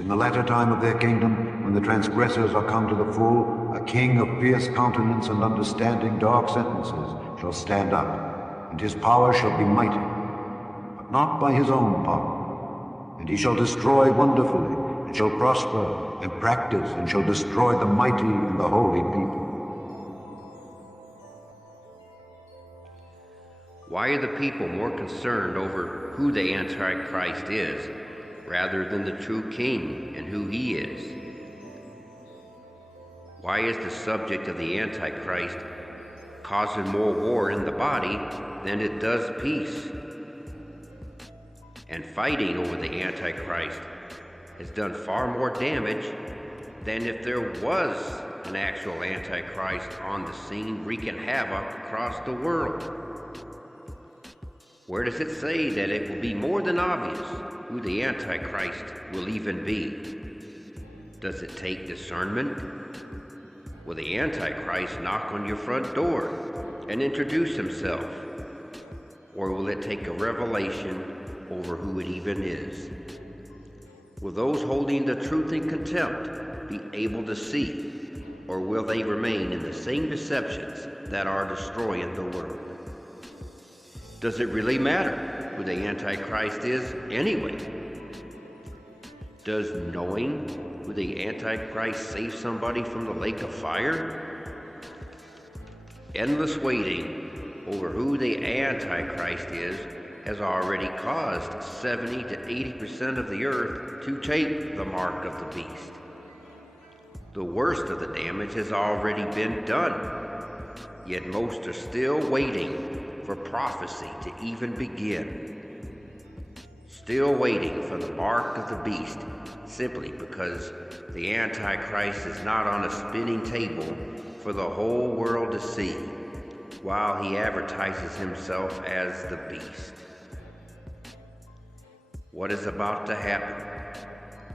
in the latter time of their kingdom, when the transgressors are come to the full, a king of fierce countenance and understanding dark sentences shall stand up, and his power shall be mighty, but not by his own power. And he shall destroy wonderfully, and shall prosper, and practice, and shall destroy the mighty and the holy people. Why are the people more concerned over who the Antichrist is, rather than the true king and who he is? Why is the subject of the Antichrist causing more war in the body than it does peace? And fighting over the Antichrist has done far more damage than if there was an actual Antichrist on the scene wreaking havoc across the world. Where does it say that it will be more than obvious who the Antichrist will even be? Does it take discernment? Will the Antichrist knock on your front door and introduce himself? Or will it take a revelation over who it even is? Will those holding the truth in contempt be able to see? Or will they remain in the same deceptions that are destroying the world? Does it really matter who the Antichrist is anyway? Does knowing who the Antichrist save somebody from the lake of fire? Endless waiting over who the Antichrist is has already caused 70 to 80% of the earth to take the mark of the beast. The worst of the damage has already been done, yet most are still waiting for prophecy to even begin. Still waiting for the mark of the beast, simply because the Antichrist is not on a spinning table for the whole world to see, while he advertises himself as the beast. What is about to happen?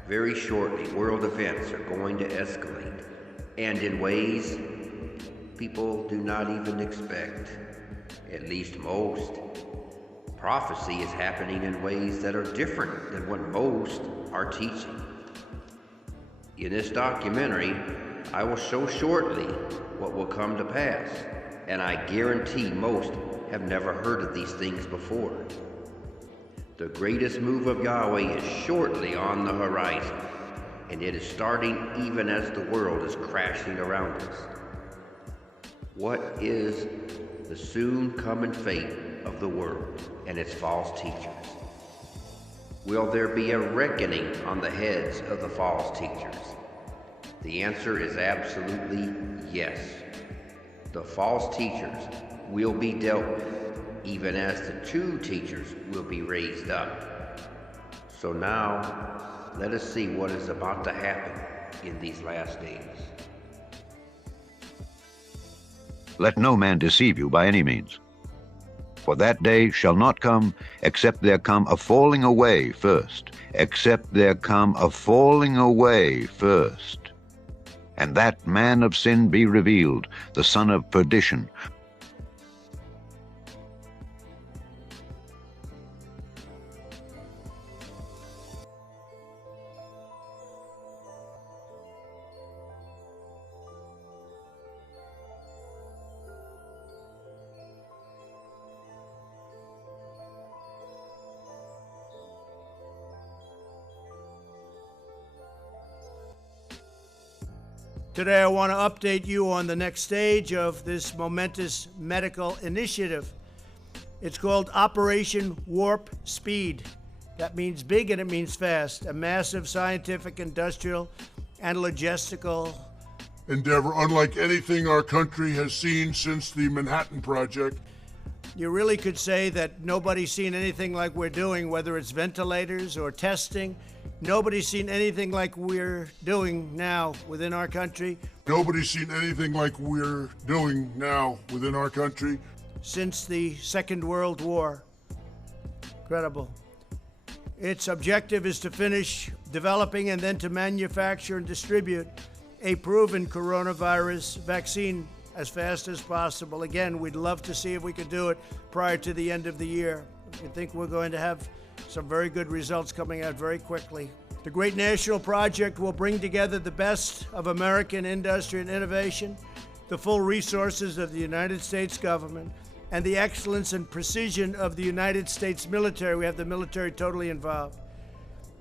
Very shortly, world events are going to escalate, and in ways people do not even expect. At least most. Prophecy is happening in ways that are different than what most are teaching. In this documentary, I will show shortly what will come to pass, and I guarantee most have never heard of these things before. The greatest move of Yahweh is shortly on the horizon, and it is starting even as the world is crashing around us. What is the soon coming fate of the world and its false teachers? Will there be a reckoning on the heads of the false teachers? The answer is absolutely yes. The false teachers will be dealt with, even as the true teachers will be raised up. So now, let us see what is about to happen in these last days. Let no man deceive you by any means. For that day shall not come, except there come a falling away first, except there come a falling away first. And that man of sin be revealed, the son of perdition. Today I want to update you on the next stage of this momentous medical initiative. It's called Operation Warp Speed. That means big and it means fast. A massive scientific, industrial, and logistical endeavor unlike anything our country has seen since the Manhattan Project. You really could say that nobody's seen anything like we're doing, whether it's ventilators or testing. Nobody's seen anything like we're doing now within our country. Nobody's seen anything like we're doing now within our country since the Second World War. Incredible. Its objective is to finish developing and then to manufacture and distribute a proven coronavirus vaccine as fast as possible. Again, we'd love to see if we could do it prior to the end of the year. We think we're going to have some very good results coming out very quickly. The great national project will bring together the best of American industry and innovation, the full resources of the United States government, and the excellence and precision of the United States military. We have the military totally involved.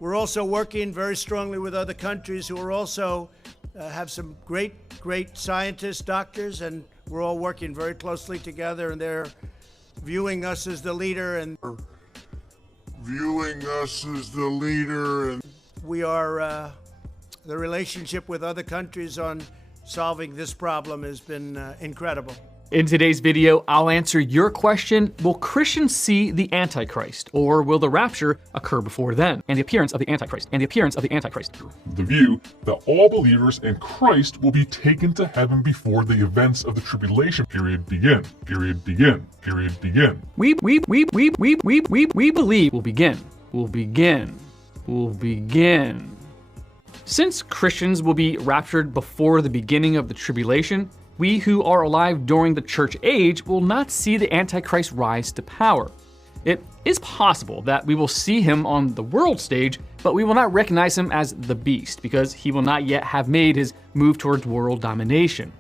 We're also working very strongly with other countries who are also have some great scientists, doctors, and we're all working very closely together, and they're viewing us as the leader, and we are the relationship with other countries on solving this problem has been incredible. In today's video, I'll answer your question: will Christians see the Antichrist, or will the rapture occur before then? And the appearance of the Antichrist. The view that all believers in Christ will be taken to heaven before the events of the tribulation period begin. We believe will begin. Since Christians will be raptured before the beginning of the tribulation, we who are alive during the church age will not see the Antichrist rise to power. It is possible that we will see him on the world stage, but we will not recognize him as the beast because he will not yet have made his move towards world domination.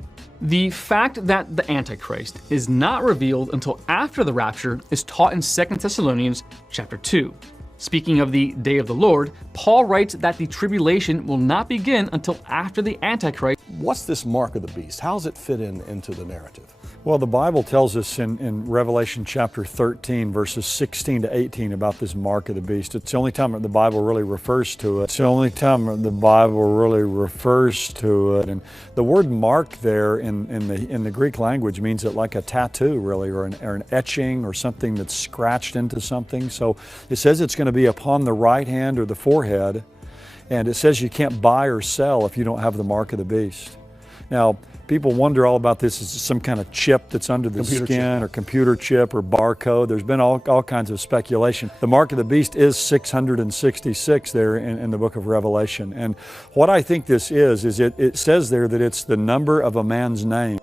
The fact that the Antichrist is not revealed until after the rapture is taught in 2 Thessalonians chapter 2. Speaking of the day of the Lord, Paul writes that the tribulation will not begin until after the Antichrist. What's this mark of the beast? How does it fit into the narrative? Well, the Bible tells us in Revelation chapter 13, verses 16 to 18 about this mark of the beast. It's the only time the Bible really refers to it. And the word mark there in the Greek language means it like a tattoo, really, or an etching or something that's scratched into something. So it says it's going to be upon the right hand or the forehead, and it says you can't buy or sell if you don't have the mark of the beast. Now, people wonder all about this. Is it some kind of chip that's under the skin, or computer chip, or barcode? There's been all kinds of speculation. The mark of the beast is 666 there in the book of Revelation. And what I think this is it says there that it's the number of a man's name.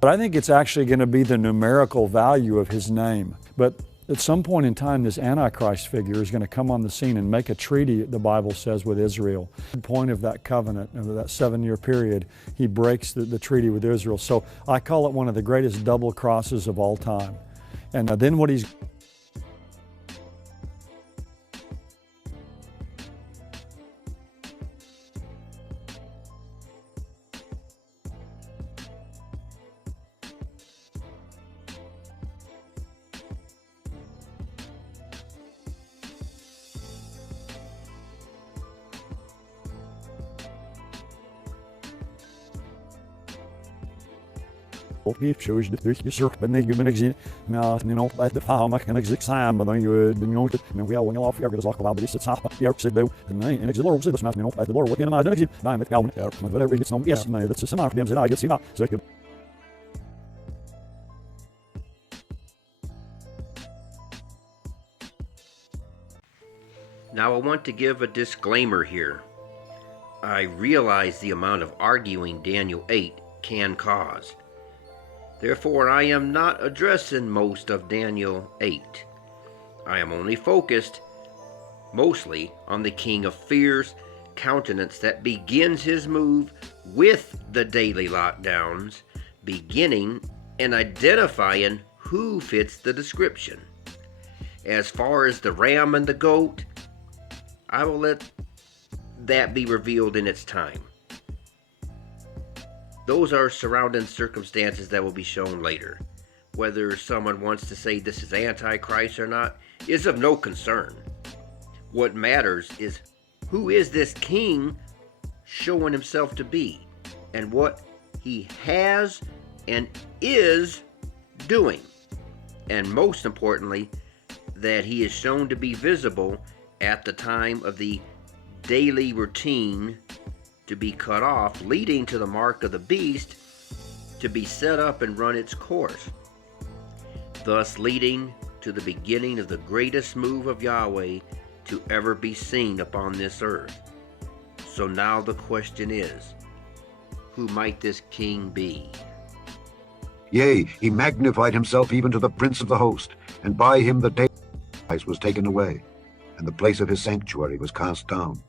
But I think it's actually going to be the numerical value of his name. But at some point in time, this Antichrist figure is going to come on the scene and make a treaty, the Bible says, with Israel. The point of that covenant, of that 7-year period, he breaks the treaty with Israel. So I call it one of the greatest double crosses of all time. And then what he's shows that there's certain exist now, at the farm I can examine, but then we all went off here because I this it's half here said though and it's the Lord said at the Lord what can I do I'm at Calvin whatever it's no yes that's some of them that I get see that so Now I want to give a disclaimer here. I realize the amount of arguing Daniel 8 can cause. Therefore, I am not addressing most of Daniel 8. I am only focused mostly on the King of Fear's countenance that begins his move with the daily lockdowns, beginning and identifying who fits the description. As far as the ram and the goat, I will let that be revealed in its time. Those are surrounding circumstances that will be shown later. Whether someone wants to say this is Antichrist or not is of no concern. What matters is who is this king showing himself to be and what he has and is doing. And most importantly, that he is shown to be visible at the time of the daily routine to be cut off, leading to the mark of the beast to be set up and run its course, thus leading to the beginning of the greatest move of Yahweh to ever be seen upon this earth. So now the question is, who might this king be? Yea, he magnified himself even to the prince of the host, and by him the day was taken away, and the place of his sanctuary was cast down.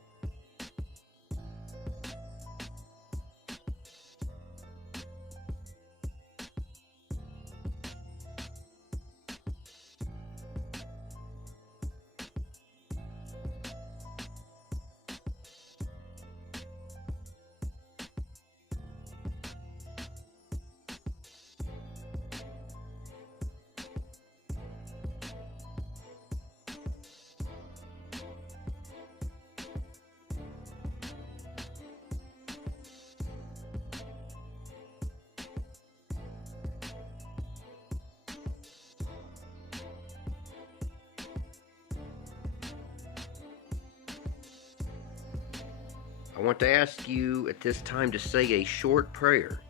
I want to ask you at this time to say a short prayer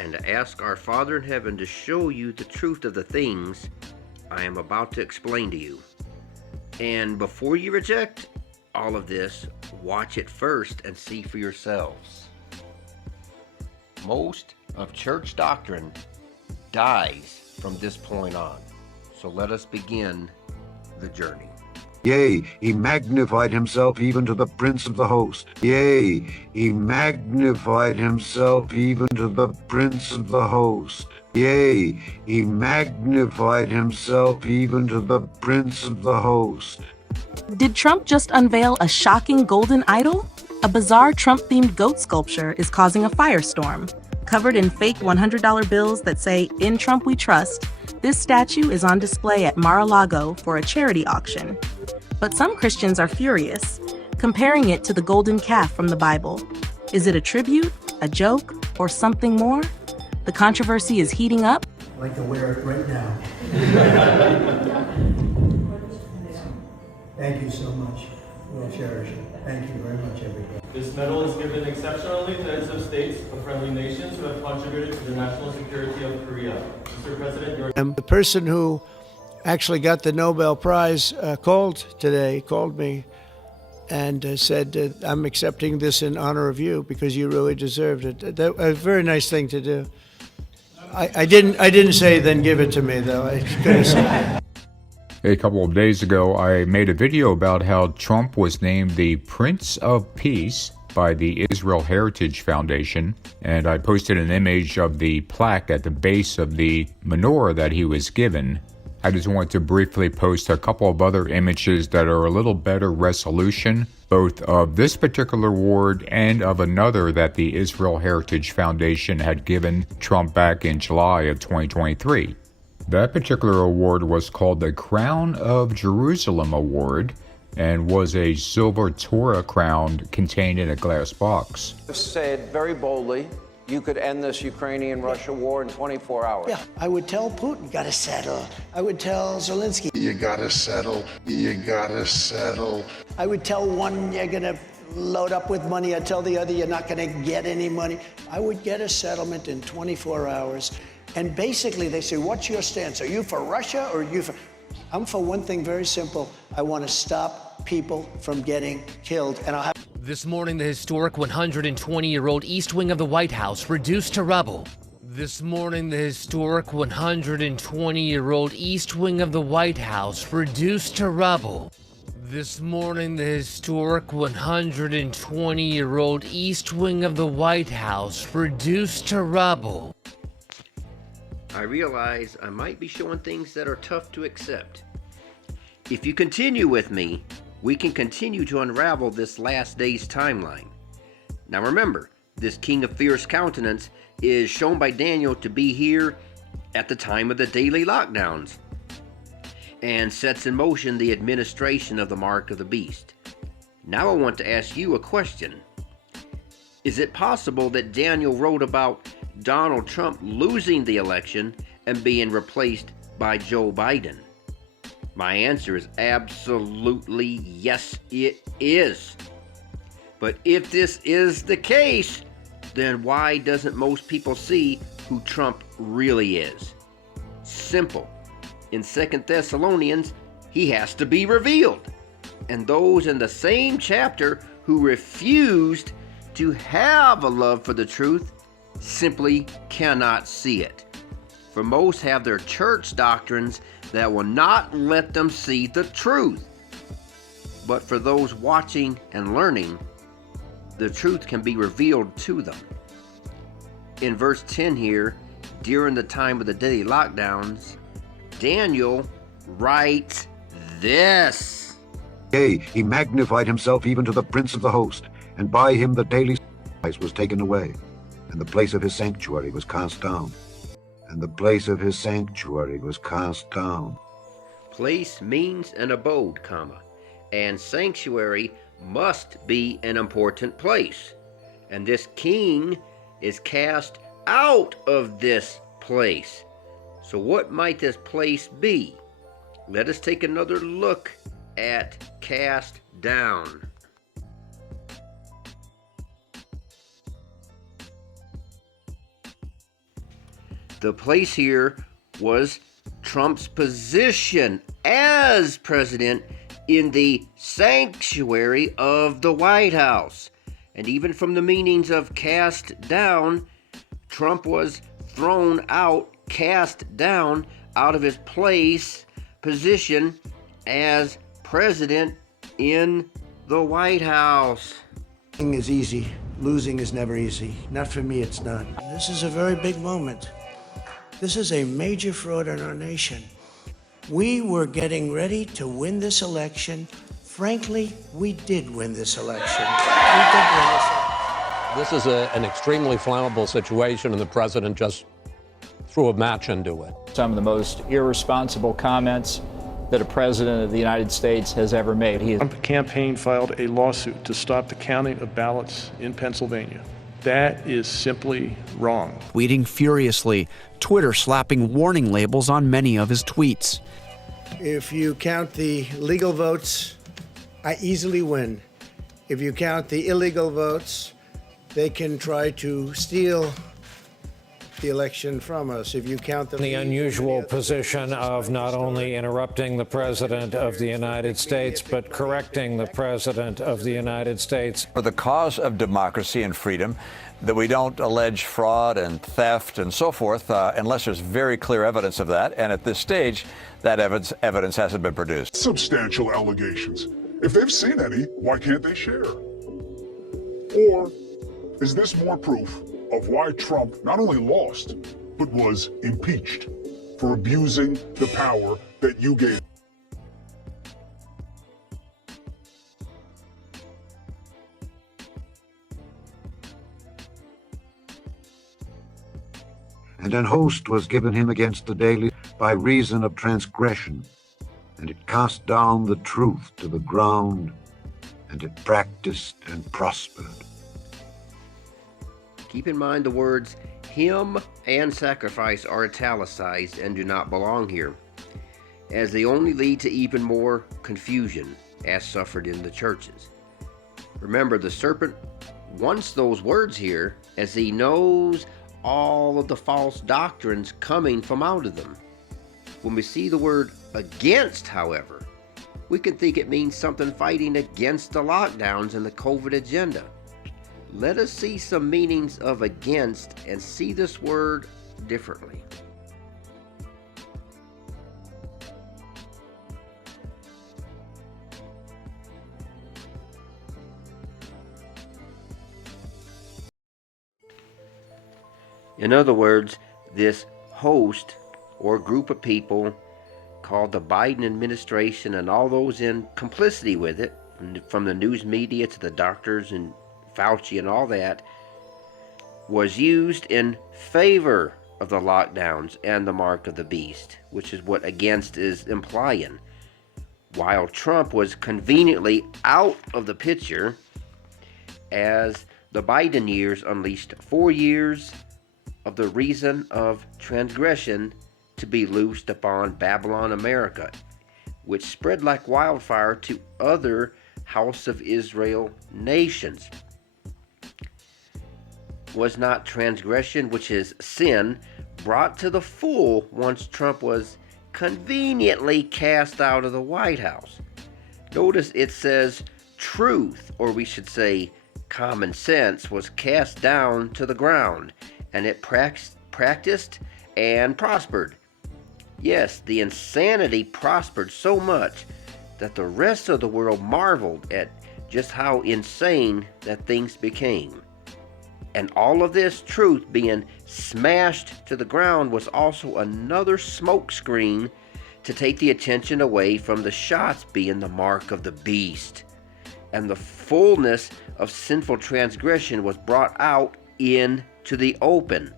and to ask our Father in heaven to show you the truth of the things I am about to explain to you. And before you reject all of this, watch it first and see for yourselves. Most of church doctrine dies from this point on. So let us begin the journey. Yea, he magnified himself even to the prince of the host. Yea, he magnified himself even to the prince of the host. Yea, he magnified himself even to the prince of the host. Did Trump just unveil a shocking golden idol? A bizarre Trump-themed goat sculpture is causing a firestorm. Covered in fake $100 bills that say, "In Trump We Trust," this statue is on display at Mar-a-Lago for a charity auction. But some Christians are furious, comparing it to the golden calf from the Bible. Is it a tribute, a joke, or something more? The controversy is heating up. I'd like to wear it right now. Thank you so much. We'll cherish it. Thank you very much, everybody. This medal is given exceptionally to heads of states of friendly nations who have contributed to the national security of Korea. Mr. President, your... The person who actually got the Nobel Prize called me and said, "I'm accepting this in honor of you because you really deserved it." That was a very nice thing to do. I didn't say, "Then give it to me," though. I couldn't say. A couple of days ago, I made a video about how Trump was named the Prince of Peace by the Israel Heritage Foundation, and I posted an image of the plaque at the base of the menorah that he was given. I just want to briefly post a couple of other images that are a little better resolution, both of this particular award and of another that the Israel Heritage Foundation had given Trump back in July of 2023. That particular award was called the Crown of Jerusalem Award and was a silver Torah crown contained in a glass box. Said very boldly, you could end this Ukrainian-Russia war in 24 hours. Yeah, I would tell Putin, you gotta settle. I would tell Zelensky, You gotta settle. You gotta settle. I would tell one, you're gonna load up with money. I'd tell the other, you're not gonna get any money. I would get a settlement in 24 hours. And basically they say, what's your stance? Are you for Russia or are you for... I'm for one thing very simple. I want to stop people from getting killed. And I'll have... This morning, the historic 120-year-old East Wing of the White House reduced to rubble. This morning, the historic 120-year-old East Wing of the White House reduced to rubble. This morning, the historic 120-year-old East Wing of the White House reduced to rubble. I realize I might be showing things that are tough to accept. If you continue with me, we can continue to unravel this last day's timeline. Now remember, this king of fierce countenance is shown by Daniel to be here at the time of the daily lockdowns and sets in motion the administration of the mark of the beast. Now I want to ask you a question. Is it possible that Daniel wrote about Donald Trump losing the election and being replaced by Joe Biden? My answer is absolutely yes, it is. But if this is the case, then why doesn't most people see who Trump really is? Simple. In 2 Thessalonians, he has to be revealed. And those in the same chapter who refused to have a love for the truth simply cannot see it. For most have their church doctrines that will not let them see the truth. But for those watching and learning, the truth can be revealed to them. In verse 10 here, during the time of the daily lockdowns, Daniel writes this. Yea, he magnified himself even to the prince of the host, and by him the daily sacrifice was taken away, and the place of his sanctuary was cast down. And the place of his sanctuary was cast down. Place means an abode, and sanctuary must be an important place. And this king is cast out of this place. So what might this place be? Let us take another look at cast down. The place here was Trump's position as president in the sanctuary of the White House. And even from the meanings of cast down, Trump was thrown out, cast down out of his position as president in the White House. Winning is easy. Losing is never easy. Not for me, it's not. This is a very big moment. This is a major fraud in our nation. We were getting ready to win this election. Frankly, we did win this election. This is an extremely flammable situation, and the president just threw a match into it. Some of the most irresponsible comments that a president of the United States has ever made. The Trump campaign filed a lawsuit to stop the counting of ballots in Pennsylvania. That is simply wrong. Tweeting furiously, Twitter slapping warning labels on many of his tweets. If you count the legal votes, I easily win. If you count the illegal votes, they can try to steal the election from us. If you count the unusual position of not only interrupting the President of the United States, but correcting the President of the United States. For the cause of democracy and freedom, that we don't allege fraud and theft and so forth unless there's very clear evidence of that. And at this stage, that evidence hasn't been produced. Substantial allegations. If they've seen any, why can't they share? Or is this more proof of why Trump not only lost, but was impeached for abusing the power that you gave? And an host was given him against the daily by reason of transgression, and it cast down the truth to the ground, and it practiced and prospered. Keep in mind the words him and sacrifice are italicized and do not belong here, as they only lead to even more confusion as suffered in the churches. Remember, the serpent wants those words here as he knows all of the false doctrines coming from out of them. When we see the word against, however, we can think it means something fighting against the lockdowns and the COVID agenda. Let us see some meanings of against and see this word differently. In other words, this host or group of people called the Biden administration and all those in complicity with it, from the news media to the doctors and Fauci and all that, was used in favor of the lockdowns and the mark of the beast, which is what against is implying. While Trump was conveniently out of the picture, as the Biden years unleashed 4 years of the reason of transgression to be loosed upon Babylon America, which spread like wildfire to other House of Israel nations. Was not transgression, which is sin, brought to the full once Trump was conveniently cast out of the White House. Notice it says truth, or we should say common sense, was cast down to the ground, and it practiced and prospered. Yes, the insanity prospered so much that the rest of the world marveled at just how insane that things became. And all of this truth being smashed to the ground was also another smokescreen to take the attention away from the shots being the mark of the beast. And the fullness of sinful transgression was brought out into the open,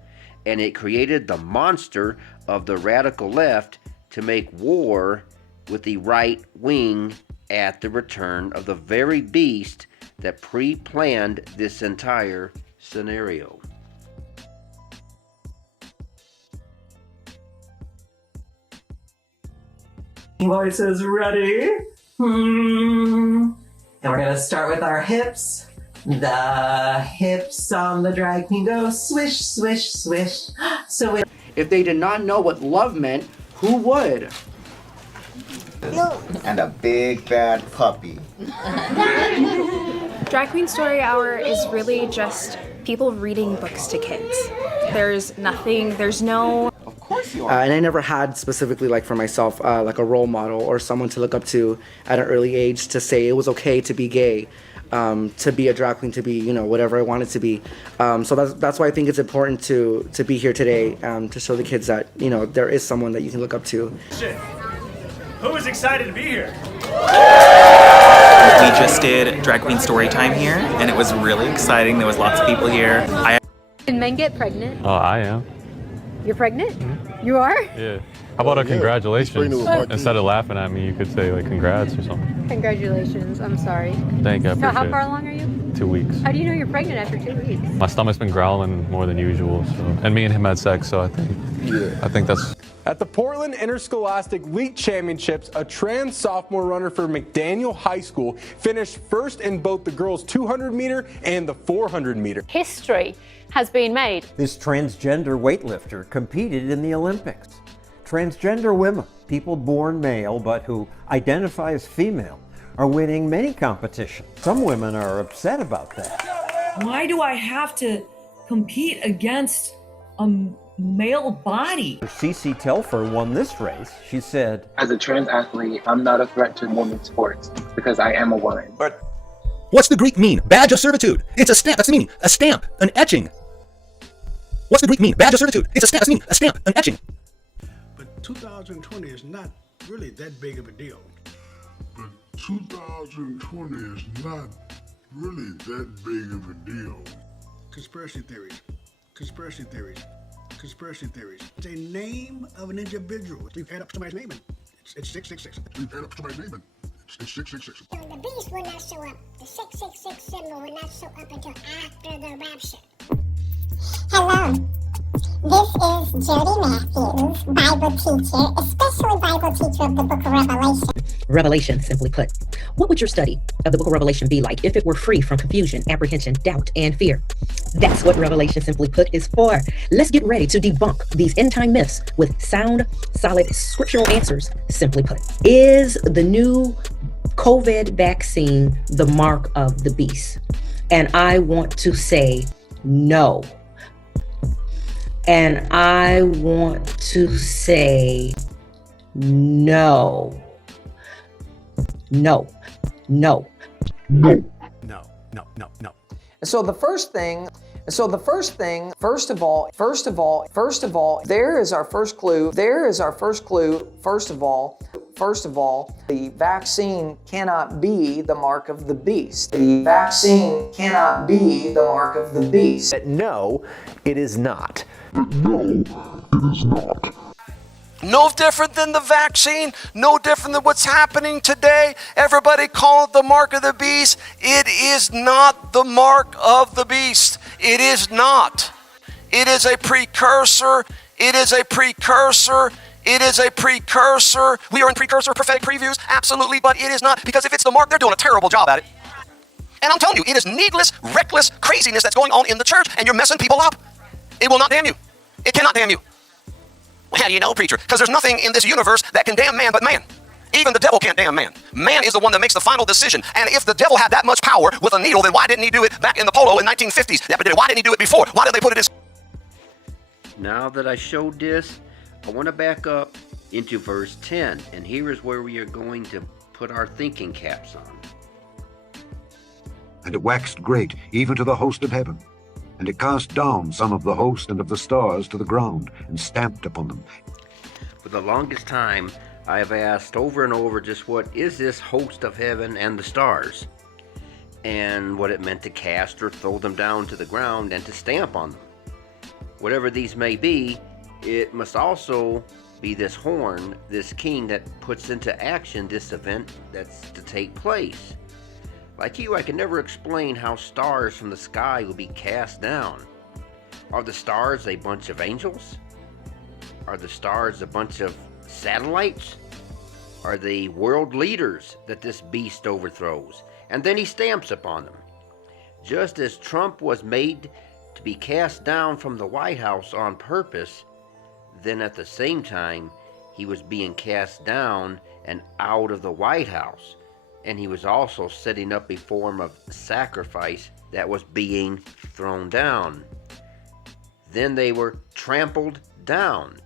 and it created the monster of the radical left to make war with the right wing at the return of the very beast that pre-planned this entire scenario. Voices ready? And we're gonna start with our hips. The hips on the drag queen go swish, swish, swish. So if they did not know what love meant, who would? No. And a big bad puppy. Drag Queen Story Hour is really just people reading books to kids. There's no... Of course you are. And I never had specifically, like for myself, like a role model or someone to look up to at an early age to say it was okay to be gay, to be a drag queen, to be, you know, whatever I wanted to be. So that's why I think it's important to be here today, to show the kids that, you know, there is someone that you can look up to. Who is excited to be here? We just did Drag Queen Story Time here, and it was really exciting. There was lots of people here. Can men get pregnant? Oh, I am. You're pregnant? Mm-hmm. You are? Yeah. How about a congratulations? Instead of laughing at me, you could say like congrats or something. Congratulations. I'm sorry. Thank you. I So how appreciate far it. along are you? 2 weeks. How do you know you're pregnant after 2 weeks? My stomach's been growling more than usual, so and me and him had sex, so I think that's. At the Portland Interscholastic League Championships, a trans sophomore runner for McDaniel High School finished first in both the girls' 200 meter and the 400 meter. History has been made. This transgender weightlifter competed in the Olympics. Transgender women, people born male but who identify as female, are winning many competitions. Some women are upset about that. Why do I have to compete against a male body? Cece Telfer won this race. She said, As a trans athlete, I'm not a threat to women's sports because I am a woman. But what's the Greek mean? Badge of servitude. It's a stamp. That's the meaning. A stamp. An etching. What's the Greek mean? Badge of servitude. It's a stamp. That's the meaning. A stamp. An etching. But 2020 is not really that big of a deal. But 2020 is not really that big of a deal. Conspiracy theories. Conspiracy theories. Conspiracy theories. It's a name of an individual. You add up somebody's name and it's 666. You add up somebody's name and it's 666. The beast will not show up. The 666 symbol will not show up until after the rapture. Hello. This is Jody Matthews, Bible teacher, especially Bible teacher of the book of Revelation. Revelation, simply put. What would your study of the book of Revelation be like if it were free from confusion, apprehension, doubt, and fear? That's what Revelation, simply put, is for. Let's get ready to debunk these end-time myths with sound, solid, scriptural answers, simply put. Is the new COVID vaccine the mark of the beast? And I want to say no. And I want to say no. No. No. No. No. No. No. No. So the first thing, first of all, there is our first clue. First of all, the vaccine cannot be the mark of the beast. The vaccine cannot be the mark of the beast. No, it is not. No, it is not. No different than the vaccine, no different than what's happening today. Everybody call it the mark of the beast. It is not the mark of the beast. It is not. It is a precursor. It is a precursor. It is a precursor. We are in precursor prophetic previews, absolutely, but it is not, because if it's the mark, they're doing a terrible job at it. And I'm telling you, it is needless, reckless craziness that's going on in the church, and you're messing people up. It will not damn you. It cannot damn you. Well, how do you know, preacher? Because there's nothing in this universe that can damn man but man. Even the devil can't damn man. Man is the one that makes the final decision. And if the devil had that much power with a needle, then why didn't he do it back in the polo in 1950s? Why didn't he do it before? Why did they put it in? Now that I showed this, I want to back up into verse 10. And here is where we are going to put our thinking caps on. And it waxed great, even to the host of heaven. And it cast down some of the host and of the stars to the ground, and stamped upon them. For the longest time, I have asked over and over just what is this host of heaven and the stars, and what it meant to cast or throw them down to the ground and to stamp on them. Whatever these may be, it must also be this horn, this king that puts into action this event that's to take place. Like you, I can never explain how stars from the sky will be cast down. Are the stars a bunch of angels? Are the stars a bunch of satellites? Are they world leaders that this beast overthrows? And then he stamps upon them. Just as Trump was made to be cast down from the White House on purpose, then at the same time, he was being cast down and out of the White House. And he was also setting up a form of sacrifice that was being thrown down. Then they were trampled down,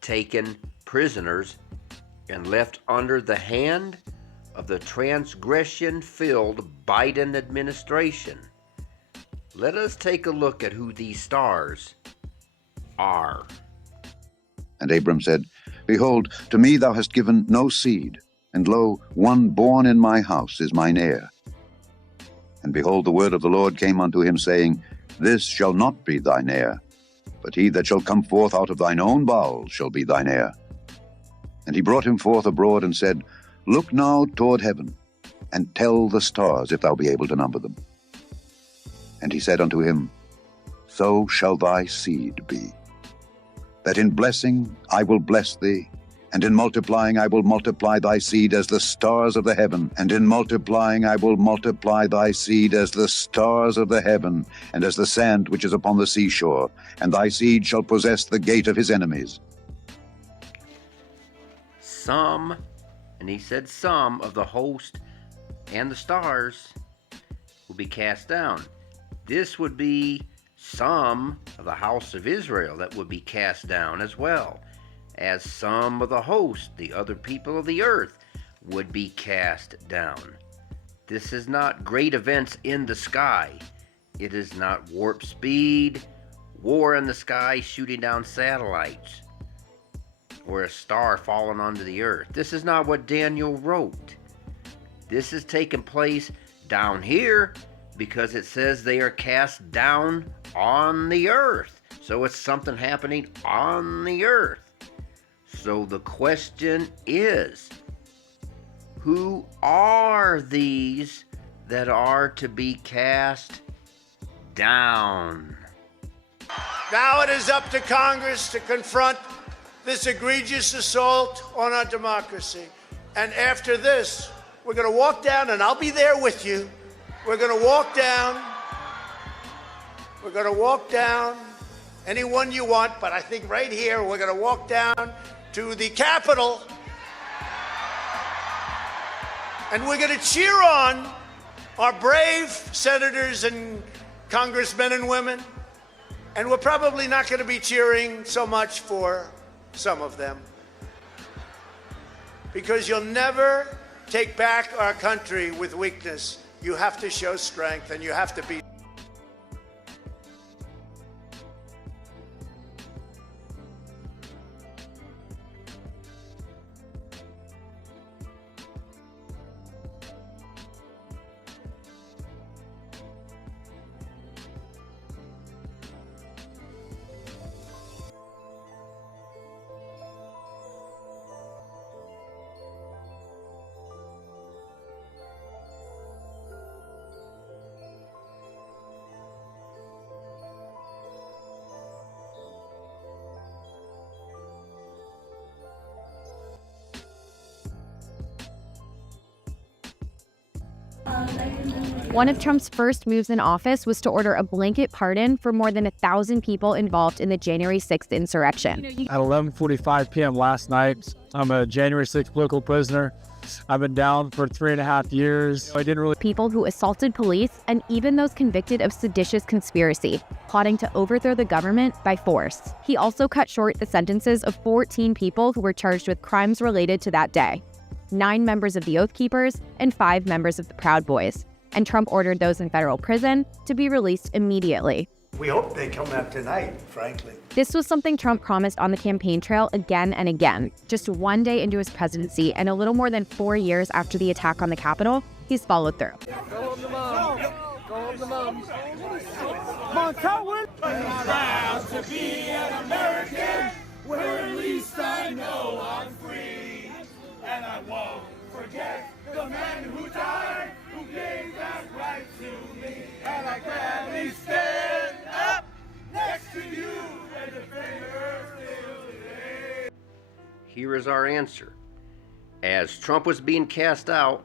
taken prisoners, and left under the hand of the transgression-filled Biden administration. Let us take a look at who these stars are. And Abram said, Behold, to me thou hast given no seed, and lo, one born in my house is mine heir. And behold, the word of the Lord came unto him, saying, This shall not be thine heir, but he that shall come forth out of thine own bowels shall be thine heir. And he brought him forth abroad, and said, Look now toward heaven, and tell the stars, if thou be able to number them. And he said unto him, So shall thy seed be, that in blessing I will bless thee, and in multiplying I will multiply thy seed as the stars of the heaven, and in multiplying I will multiply thy seed as the stars of the heaven, and as the sand which is upon the seashore, and thy seed shall possess the gate of his enemies. Some, and he said some, of the host and the stars will be cast down. This would be some of the house of Israel that would be cast down as well, as some of the host, the other people of the earth, would be cast down. This is not great events in the sky. It is not warp speed, war in the sky shooting down satellites, or a star falling onto the earth. This is not what Daniel wrote. This is taking place down here because it says they are cast down on the earth. So it's something happening on the earth. So the question is, who are these that are to be cast down? Now it is up to Congress to confront this egregious assault on our democracy. And after this, we're going to walk down, and I'll be there with you. We're going to walk down. We're going to walk down anyone you want, but I think right here we're going to walk down to the Capitol, and we're going to cheer on our brave senators and congressmen and women, and we're probably not going to be cheering so much for some of them, because you'll never take back our country with weakness. You have to show strength, and you have to be One of Trump's first moves in office was to order a blanket pardon for more than 1,000 people involved in the January 6th insurrection. At 11:45 p.m. last night, I'm a January 6th political prisoner. I've been down for 3.5 years. I didn't really... People who assaulted police and even those convicted of seditious conspiracy, plotting to overthrow the government by force. He also cut short the sentences of 14 people who were charged with crimes related to that day. 9 members of the Oath Keepers and 5 members of the Proud Boys. And Trump ordered those in federal prison to be released immediately. We hope they come out tonight, frankly. This was something Trump promised on the campaign trail again and again. Just one day into his presidency and a little more than 4 years after the attack on the Capitol, he's followed through. Go home to mom. Go home to mom. Come on, Coward! I'm proud to be an American, where at least I know I'm free. And I won't forget the man who died, who gave that right to me. And I gladly stand up next to you and defend her still today. Here is our answer. As Trump was being cast out,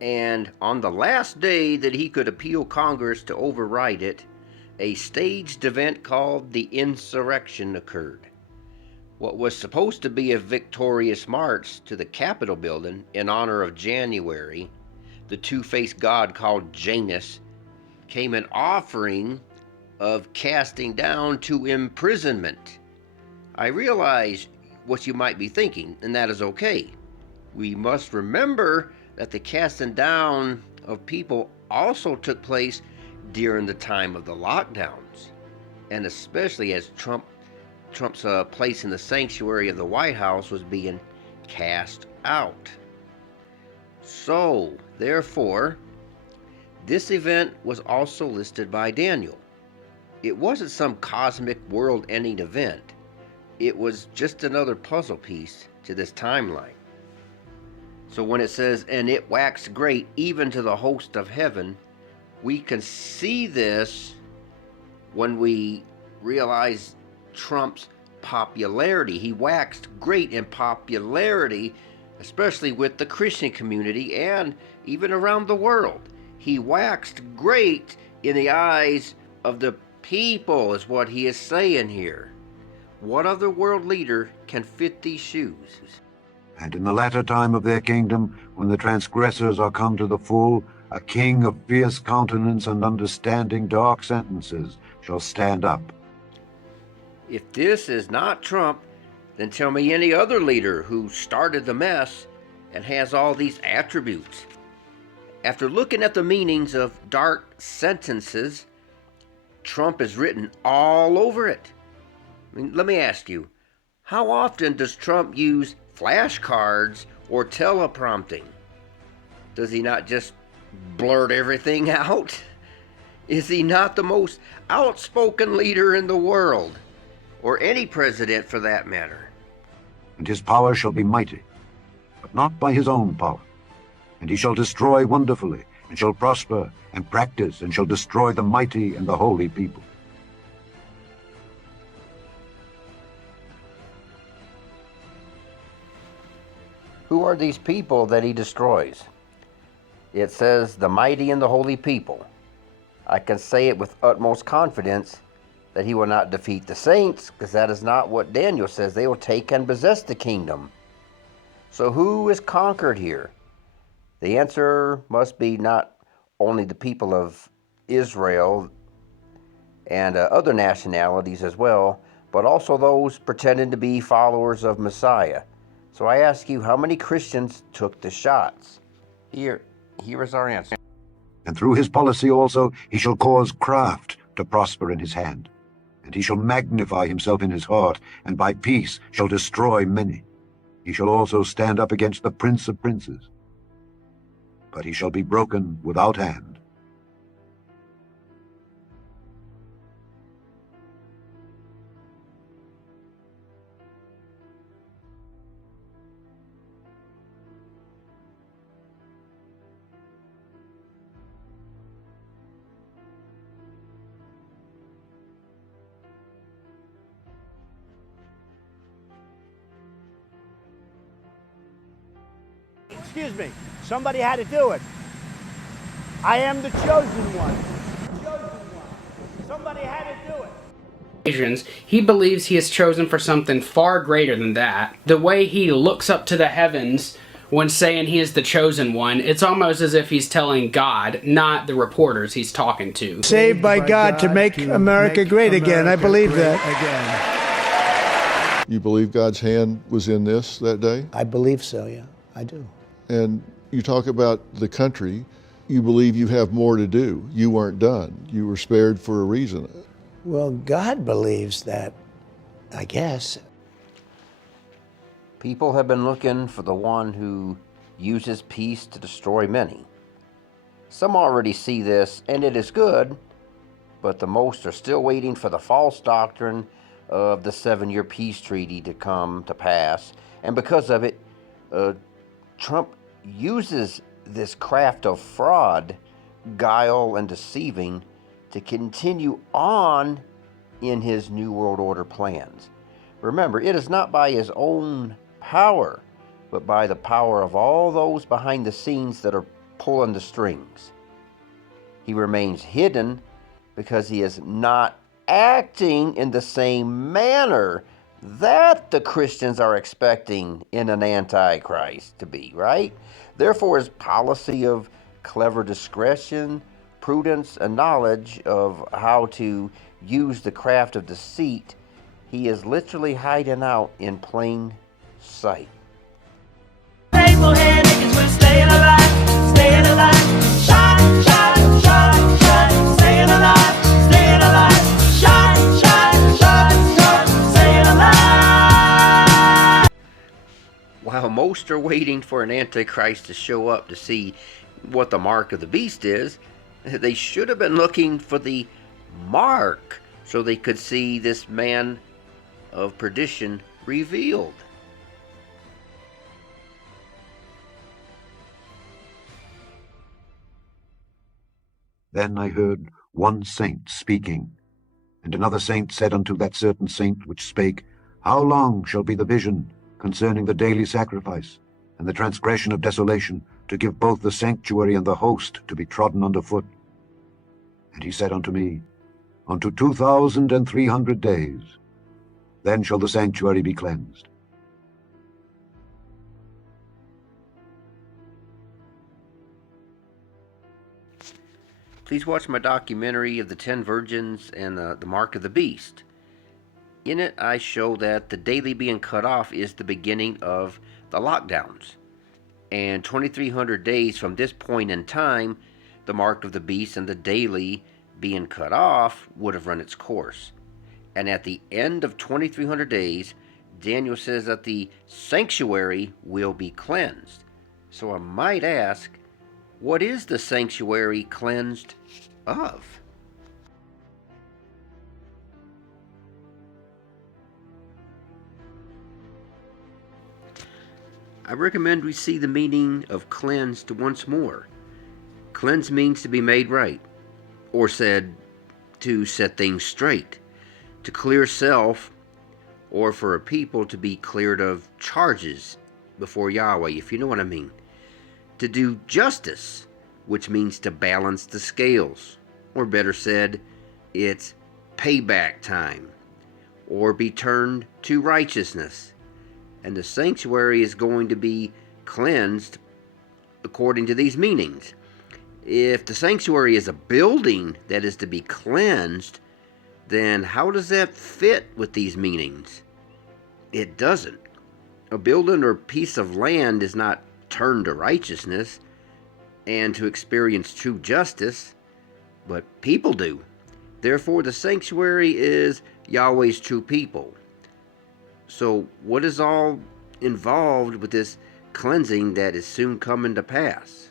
and on the last day that he could appeal Congress to override it, a staged event called the insurrection occurred. What was supposed to be a victorious march to the Capitol building in honor of January, the two-faced god called Janus, came an offering of casting down to imprisonment. I realize what you might be thinking, and that is okay. We must remember that the casting down of people also took place during the time of the lockdowns, and especially as Trump's place in the sanctuary of the White House was being cast out. So, therefore, this event was also listed by Daniel. It wasn't some cosmic world-ending event. It was just another puzzle piece to this timeline. So when it says, and it waxed great even to the host of heaven, we can see this when we realize Trump's popularity. He waxed great in popularity, especially with the Christian community and even around the world. He waxed great in the eyes of the people, is what he is saying here. What other world leader can fit these shoes? And in the latter time of their kingdom, when the transgressors are come to the full, a king of fierce countenance and understanding dark sentences shall stand up. If this is not Trump, then tell me any other leader who started the mess and has all these attributes. After looking at the meanings of dark sentences, Trump is written all over it. I mean, let me ask you, how often does Trump use flashcards or teleprompting? Does he not just blurt everything out? Is he not the most outspoken leader in the world? Or any president for that matter? And his power shall be mighty, but not by his own power. And he shall destroy wonderfully, and shall prosper, and practice, and shall destroy the mighty and the holy people. Who are these people that he destroys? It says the mighty and the holy people. I can say it with utmost confidence that he will not defeat the saints, because that is not what Daniel says. They will take and possess the kingdom. So who is conquered here? The answer must be not only the people of Israel and other nationalities as well, but also those pretending to be followers of Messiah. So I ask you, how many Christians took the shots? Here is our answer. And through his policy also he shall cause craft to prosper in his hand. And he shall magnify himself in his heart, and by peace shall destroy many. He shall also stand up against the prince of princes. But he shall be broken without hand. Excuse me, somebody had to do it. I am the chosen one. Somebody had to do it. He believes he is chosen for something far greater than that. The way he looks up to the heavens when saying he is the chosen one, it's almost as if he's telling God, not the reporters he's talking to. Saved by God to make America great again. I believe that. You believe God's hand was in this that day? I believe so, yeah. I do. And you talk about the country. You believe you have more to do. You weren't done. You were spared for a reason. Well, God believes that, I guess. People have been looking for the one who uses peace to destroy many. Some already see this, and it is good, but the most are still waiting for the false doctrine of the 7-year peace treaty to come to pass. And because of it, Trump uses this craft of fraud, guile, and deceiving to continue on in his New World Order plans. Remember, it is not by his own power, but by the power of all those behind the scenes that are pulling the strings. He remains hidden because he is not acting in the same manner that the Christians are expecting in an Antichrist to be, right? Therefore, his policy of clever discretion, prudence, and knowledge of how to use the craft of deceit, he is literally hiding out in plain sight. Staying alive, staying alive, shine, shine, shine, shine, staying alive, staying alive, shine, shine, shine, shine, staying alive. While most are waiting for an Antichrist to show up to see what the mark of the beast is, they should have been looking for the mark so they could see this man of perdition revealed. Then I heard one saint speaking, and another saint said unto that certain saint which spake, How long shall be the vision concerning the daily sacrifice, and the transgression of desolation, to give both the sanctuary and the host to be trodden under foot? And he said unto me, Unto 2,300 days, then shall the sanctuary be cleansed. Please watch my documentary of the 10 virgins and the mark of the beast. In it, I show that the daily being cut off is the beginning of the lockdowns. And 2,300 days from this point in time, the mark of the beast and the daily being cut off would have run its course. And at the end of 2,300 days, Daniel says that the sanctuary will be cleansed. So I might ask, what is the sanctuary cleansed of? I recommend we see the meaning of cleansed once more. Cleanse means to be made right, or said, to set things straight, to clear self, or for a people to be cleared of charges before Yahweh, if you know what I mean. To do justice, which means to balance the scales, or better said, it's payback time, or be turned to righteousness. And the sanctuary is going to be cleansed according to these meanings. If the sanctuary is a building that is to be cleansed, then how does that fit with these meanings? It doesn't. A building or piece of land is not turned to righteousness and to experience true justice, but people do. Therefore, the sanctuary is Yahweh's true people. So what is all involved with this cleansing that is soon coming to pass?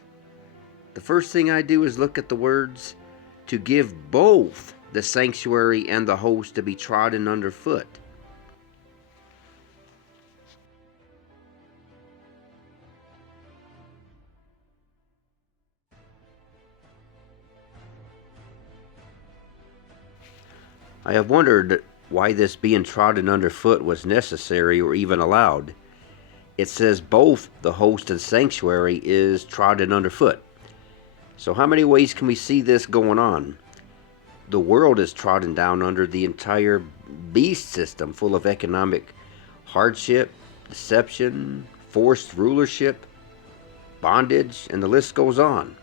The first thing I do is look at the words, to give both the sanctuary and the host to be trodden underfoot. I have wondered why this being trodden underfoot was necessary or even allowed. It says both the host and sanctuary is trodden underfoot. So how many ways can we see this going on? The world is trodden down under the entire beast system, full of economic hardship, deception, forced rulership, bondage, and the list goes on.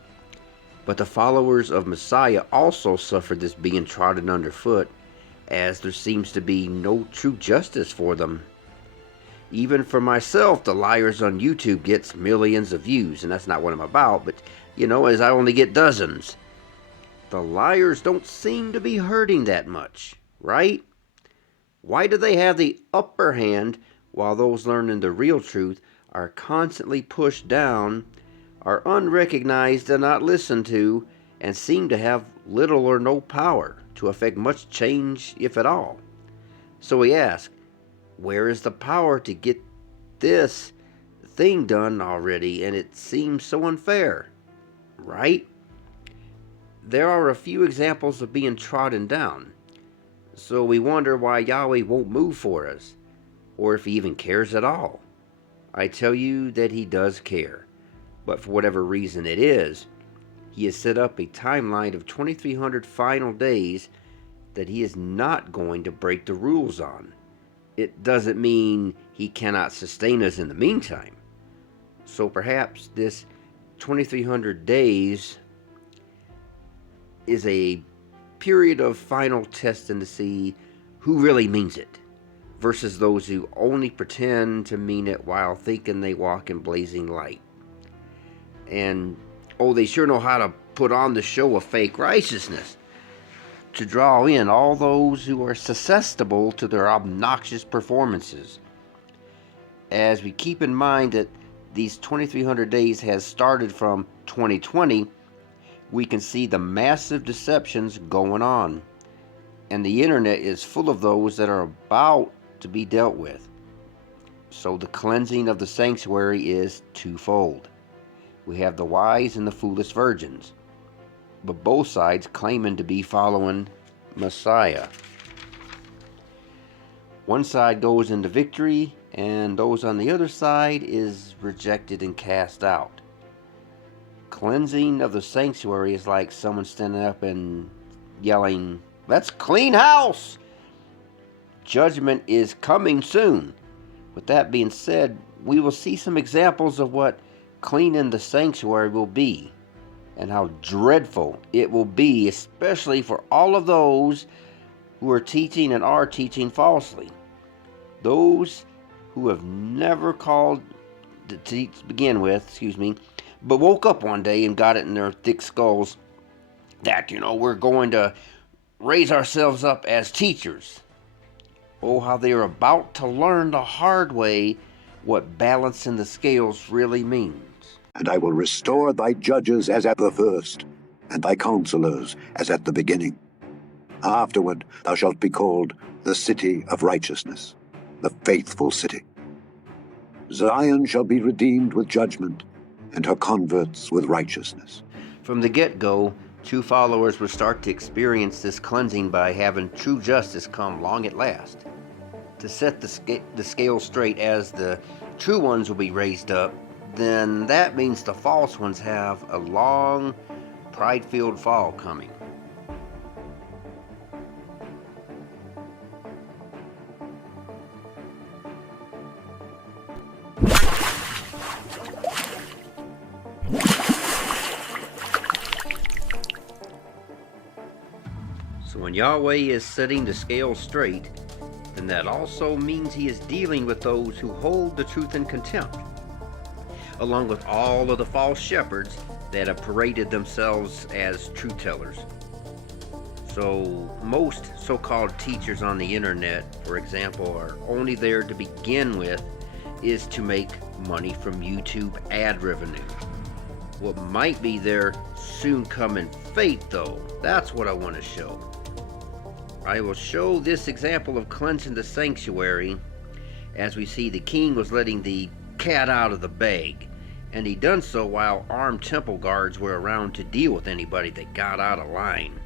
But the followers of Messiah also suffer this being trodden underfoot, as there seems to be no true justice for them. Even for myself, the liars on YouTube gets millions of views, and that's not what I'm about, but as I only get dozens. The liars don't seem to be hurting that much, right? Why do they have the upper hand while those learning the real truth are constantly pushed down, are unrecognized and not listened to, and seem to have little or no power to affect much change, if at all? So we ask, where is the power to get this thing done already? And it seems so unfair, right? There are a few examples of being trodden down, so we wonder why Yahweh won't move for us, or if he even cares at all. I tell you that he does care, but for whatever reason it is, he has set up a timeline of 2,300 final days that he is not going to break the rules on. It doesn't mean he cannot sustain us in the meantime. So perhaps this 2,300 days is a period of final testing to see who really means it, versus those who only pretend to mean it while thinking they walk in blazing light. And, they sure know how to put on the show of fake righteousness to draw in all those who are susceptible to their obnoxious performances. As we keep in mind that these 2,300 days has started from 2020, we can see the massive deceptions going on. And the internet is full of those that are about to be dealt with. So the cleansing of the sanctuary is twofold. We have the wise and the foolish virgins, but both sides claiming to be following Messiah. One side goes into victory, and those on the other side is rejected and cast out. Cleansing of the sanctuary is like someone standing up and yelling, "Let's clean house!" Judgment is coming soon. With that being said, we will see some examples of what cleaning the sanctuary will be, and how dreadful it will be, especially for all of those who are teaching and are teaching falsely. Those who have never called to teach to begin with, but woke up one day and got it in their thick skulls that, we're going to raise ourselves up as teachers. Oh, how they are about to learn the hard way what balancing the scales really means. And I will restore thy judges as at the first, and thy counselors as at the beginning. Afterward thou shalt be called the city of righteousness, the faithful city. Zion shall be redeemed with judgment, and her converts with righteousness. From the get-go, true followers will start to experience this cleansing by having true justice come long at last. To set the scale straight, as the true ones will be raised up, then that means the false ones have a long, pride-filled fall coming. So when Yahweh is setting the scale straight, then that also means he is dealing with those who hold the truth in contempt, along with all of the false shepherds that have paraded themselves as truth tellers. So most so-called teachers on the internet, for example, are only there to begin with is to make money from YouTube ad revenue. What might be their soon coming fate, though, that's what I want to show. I will show this example of cleansing the sanctuary as we see the king was letting the cat out of the bag, and he done so while armed temple guards were around to deal with anybody that got out of line.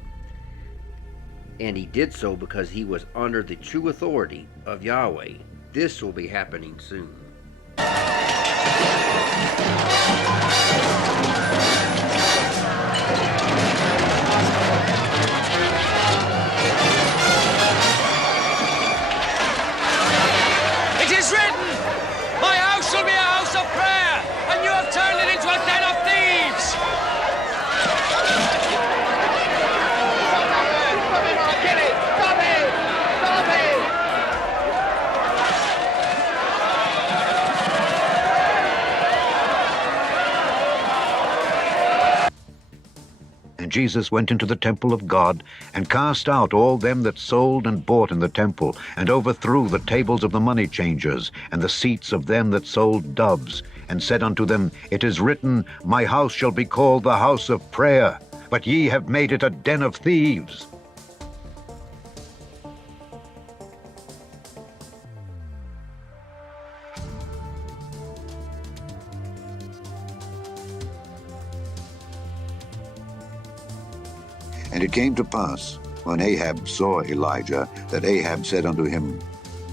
And he did so because he was under the true authority of Yahweh. This will be happening soon. And Jesus went into the temple of God, and cast out all them that sold and bought in the temple, and overthrew the tables of the money changers, and the seats of them that sold doves, and said unto them, It is written, My house shall be called the house of prayer, but ye have made it a den of thieves. And it came to pass, when Ahab saw Elijah, that Ahab said unto him,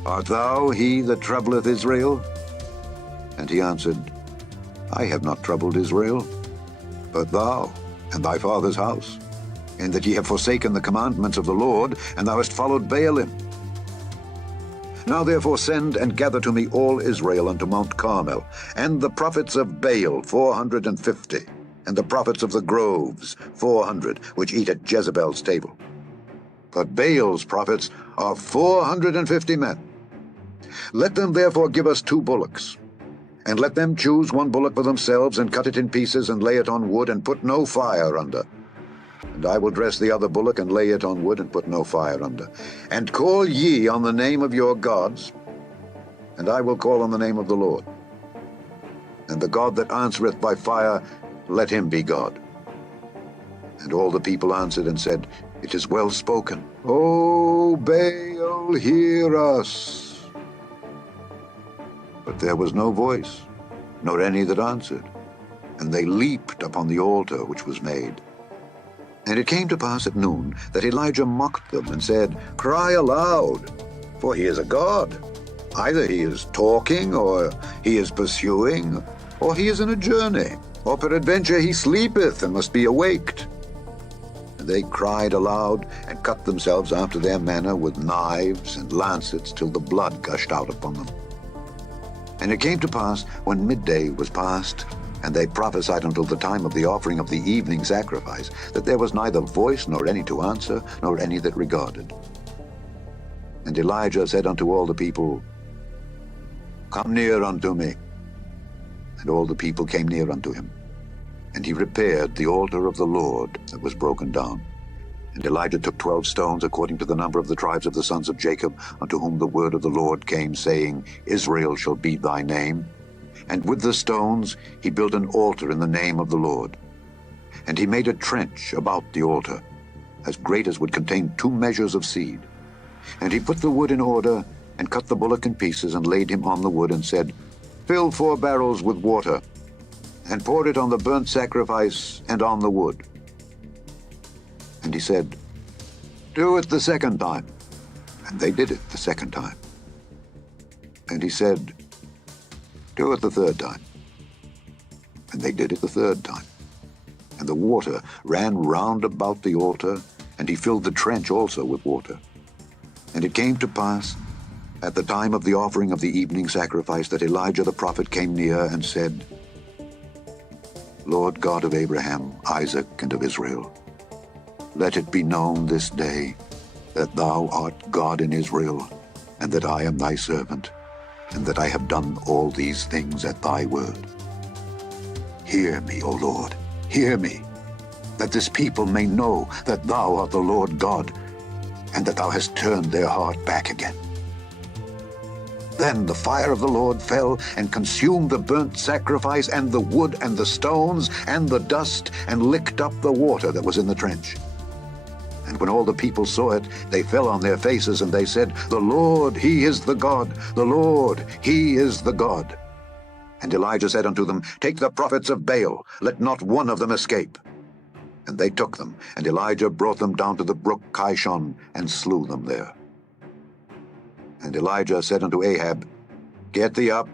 Art thou he that troubleth Israel? And he answered, I have not troubled Israel, but thou and thy father's house, in that ye have forsaken the commandments of the Lord, and thou hast followed Baalim. Now therefore send and gather to me all Israel unto Mount Carmel, and the prophets of Baal 450, and the prophets of the groves 400, which eat at Jezebel's table. But Baal's prophets are 450 men. Let them therefore give us 2 bullocks, and let them choose 1 bullock for themselves, and cut it in pieces, and lay it on wood, and put no fire under. And I will dress the other bullock, and lay it on wood, and put no fire under. And call ye on the name of your gods, and I will call on the name of the Lord. And the God that answereth by fire, let him be God. And all the people answered and said, It is well spoken. O Baal, hear us. But there was no voice, nor any that answered. And they leaped upon the altar which was made. And it came to pass at noon that Elijah mocked them and said, Cry aloud, for he is a god. Either he is talking, or he is pursuing, or he is in a journey, or peradventure he sleepeth and must be awaked. And they cried aloud, and cut themselves after their manner with knives and lancets, till the blood gushed out upon them. And it came to pass, when midday was past, and they prophesied until the time of the offering of the evening sacrifice, that there was neither voice, nor any to answer, nor any that regarded. And Elijah said unto all the people, Come near unto me. And all the people came near unto him. And he repaired the altar of the Lord that was broken down. And Elijah took 12 stones, according to the number of the tribes of the sons of Jacob, unto whom the word of the Lord came, saying, Israel shall be thy name. And with the stones he built an altar in the name of the Lord. And he made a trench about the altar, as great as would contain 2 measures of seed. And he put the wood in order, and cut the bullock in pieces, and laid him on the wood, and said, Fill 4 barrels with water, and pour it on the burnt sacrifice and on the wood. And he said, Do it the second time. And they did it the second time. And he said, Do it the third time. And they did it the third time. And the water ran round about the altar, and he filled the trench also with water. And it came to pass, at the time of the offering of the evening sacrifice, that Elijah the prophet came near and said, Lord God of Abraham, Isaac, and of Israel, let it be known this day that thou art God in Israel, and that I am thy servant, and that I have done all these things at thy word. Hear me, O Lord, hear me, that this people may know that thou art the Lord God, and that thou hast turned their heart back again. Then the fire of the Lord fell and consumed the burnt sacrifice, and the wood, and the stones, and the dust, and licked up the water that was in the trench. And when all the people saw it, they fell on their faces, and they said, The Lord, he is the God. The Lord, he is the God. And Elijah said unto them, Take the prophets of Baal, let not one of them escape. And they took them, and Elijah brought them down to the brook Kishon, and slew them there. And Elijah said unto Ahab, Get thee up,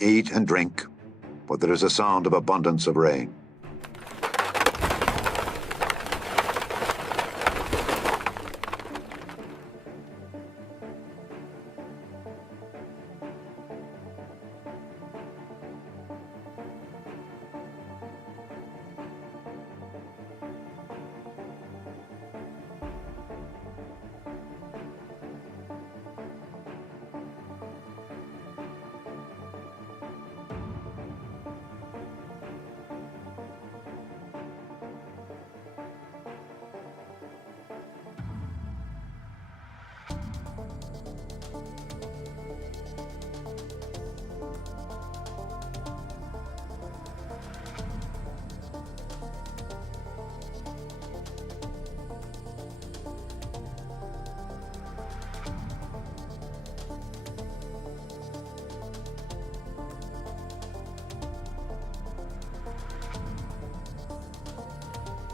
eat and drink, for there is a sound of abundance of rain.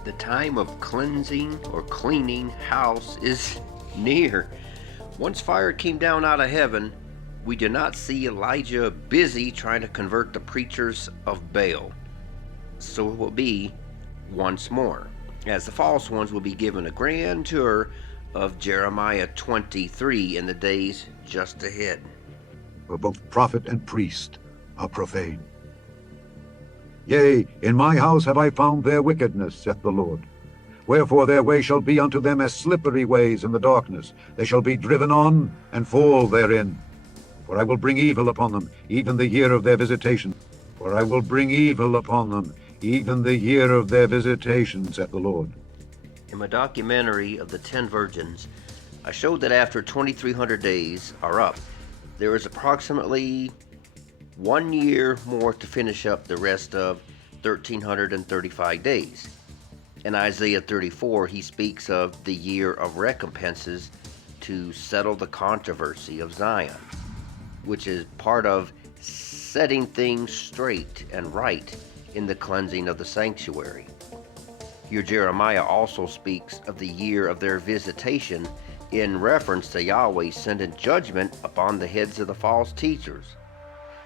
The time of cleansing or cleaning house is near. Once fire came down out of heaven, we do not see Elijah busy trying to convert the preachers of Baal. So it will be once more, as the false ones will be given a grand tour of Jeremiah 23 in the days just ahead. For both prophet and priest are profane. Yea, in my house have I found their wickedness, saith the Lord. Wherefore their way shall be unto them as slippery ways in the darkness. They shall be driven on and fall therein. For I will bring evil upon them, even the year of their visitation. For I will bring evil upon them, even the year of their visitation, saith the Lord. In my documentary of the 10 virgins, I showed that after 2,300 days are up, there is approximately 1 year more to finish up the rest of 1,335 days. In Isaiah 34, he speaks of the year of recompenses to settle the controversy of Zion, which is part of setting things straight and right in the cleansing of the sanctuary. Here Jeremiah also speaks of the year of their visitation in reference to Yahweh sending judgment upon the heads of the false teachers.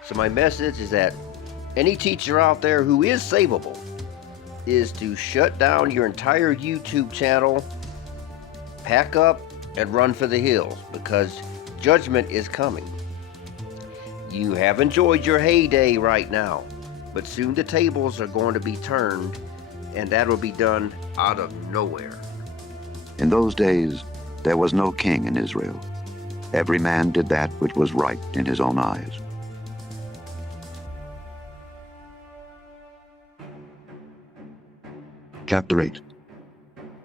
So my message is that any teacher out there who is savable is to shut down your entire YouTube channel, pack up, and run for the hills, because judgment is coming. You have enjoyed your heyday right now, but soon the tables are going to be turned, and that will be done out of nowhere. In those days there was no king in Israel. Every man did that which was right in his own eyes. Chapter 8.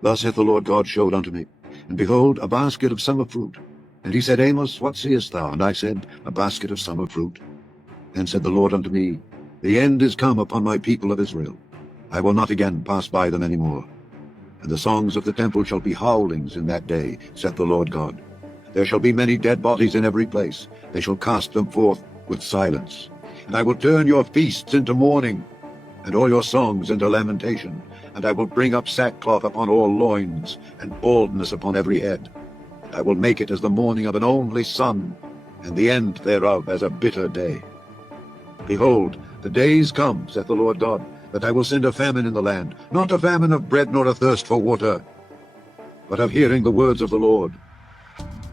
Thus hath the Lord God showed unto me, and behold, a basket of summer fruit. And he said, Amos, what seest thou? And I said, a basket of summer fruit. Then said the Lord unto me, the end is come upon my people of Israel. I will not again pass by them any more. And the songs of the temple shall be howlings in that day, saith the Lord God. There shall be many dead bodies in every place. They shall cast them forth with silence. And I will turn your feasts into mourning, and all your songs into lamentation. And I will bring up sackcloth upon all loins, and baldness upon every head. And I will make it as the mourning of an only son, and the end thereof as a bitter day. Behold, the days come, saith the Lord God, that I will send a famine in the land, not a famine of bread nor a thirst for water, but of hearing the words of the Lord.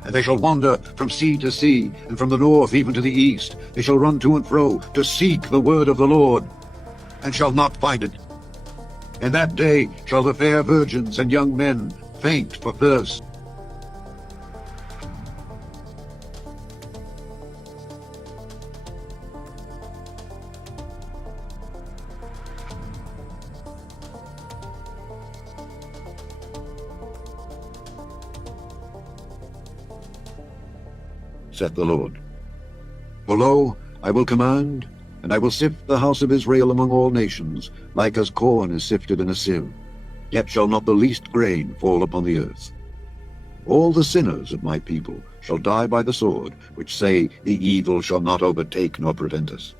And they shall wander from sea to sea, and from the north even to the east. They shall run to and fro to seek the word of the Lord, and shall not find it. In that day shall the fair virgins and young men faint for thirst. Saith the Lord. For lo, I will command, and I will sift the house of Israel among all nations, like as corn is sifted in a sieve. Yet shall not the least grain fall upon the earth. All the sinners of my people shall die by the sword, which say, the evil shall not overtake nor prevent us.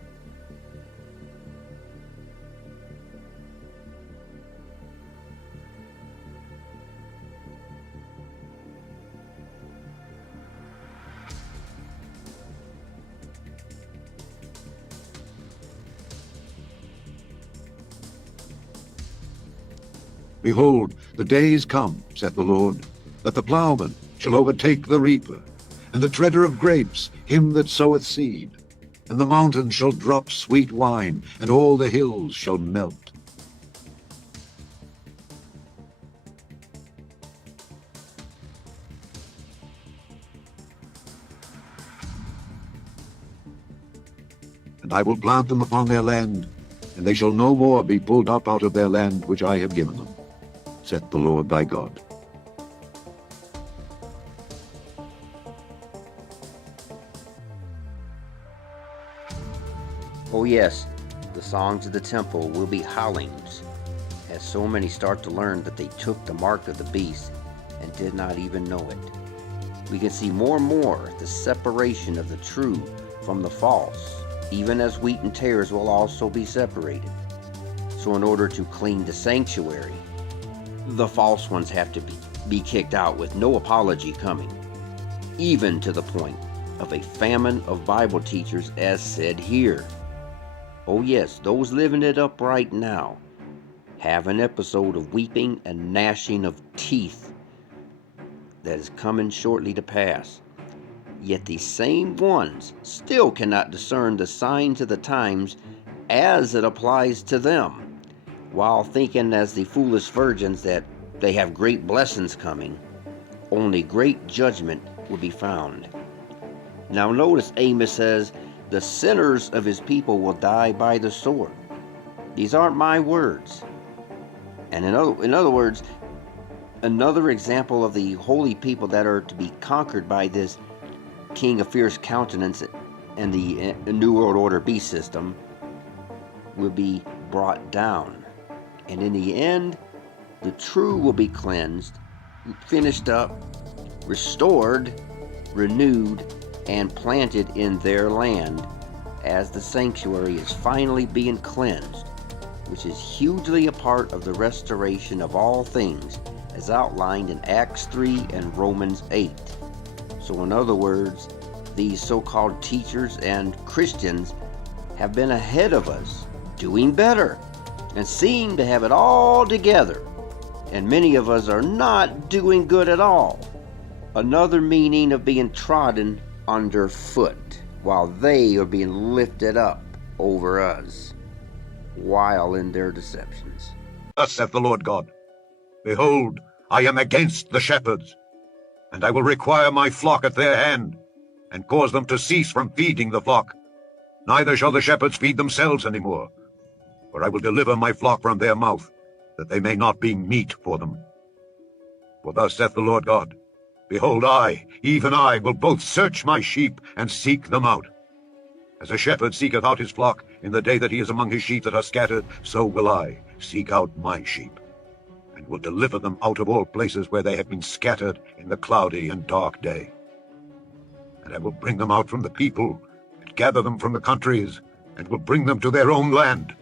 Behold, the days come, saith the Lord, that the plowman shall overtake the reaper, and the treader of grapes him that soweth seed. And the mountains shall drop sweet wine, and all the hills shall melt. And I will plant them upon their land, and they shall no more be pulled up out of their land which I have given them, saith the Lord thy God. Oh yes, the songs of the temple will be howlings, as so many start to learn that they took the mark of the beast and did not even know it. We can see more and more the separation of the true from the false, even as wheat and tares will also be separated. So in order to clean the sanctuary, the false ones have to be kicked out with no apology coming, even to the point of a famine of Bible teachers as said here. Oh yes, those living it up right now have an episode of weeping and gnashing of teeth that is coming shortly to pass. Yet these same ones still cannot discern the signs of the times as it applies to them, while thinking as the foolish virgins that they have great blessings coming. Only great judgment will be found. Now notice Amos says, the sinners of his people will die by the sword. These aren't my words. And in other words, another example of the holy people that are to be conquered by this king of fierce countenance and the New World Order beast system will be brought down. And in the end, the true will be cleansed, finished up, restored, renewed, and planted in their land as the sanctuary is finally being cleansed, which is hugely a part of the restoration of all things as outlined in Acts 3 and Romans 8. So in other words, these so-called teachers and Christians have been ahead of us, doing better, and seem to have it all together. And many of us are not doing good at all. Another meaning of being trodden underfoot, while they are being lifted up over us, while in their deceptions. Thus saith the Lord God, Behold, I am against the shepherds, and I will require my flock at their hand, and cause them to cease from feeding the flock. Neither shall the shepherds feed themselves any more, for I will deliver my flock from their mouth, that they may not be meat for them. For thus saith the Lord God, Behold, I, even I, will both search my sheep and seek them out. As a shepherd seeketh out his flock in the day that he is among his sheep that are scattered, so will I seek out my sheep, and will deliver them out of all places where they have been scattered in the cloudy and dark day. And I will bring them out from the people, and gather them from the countries, and will bring them to their own land,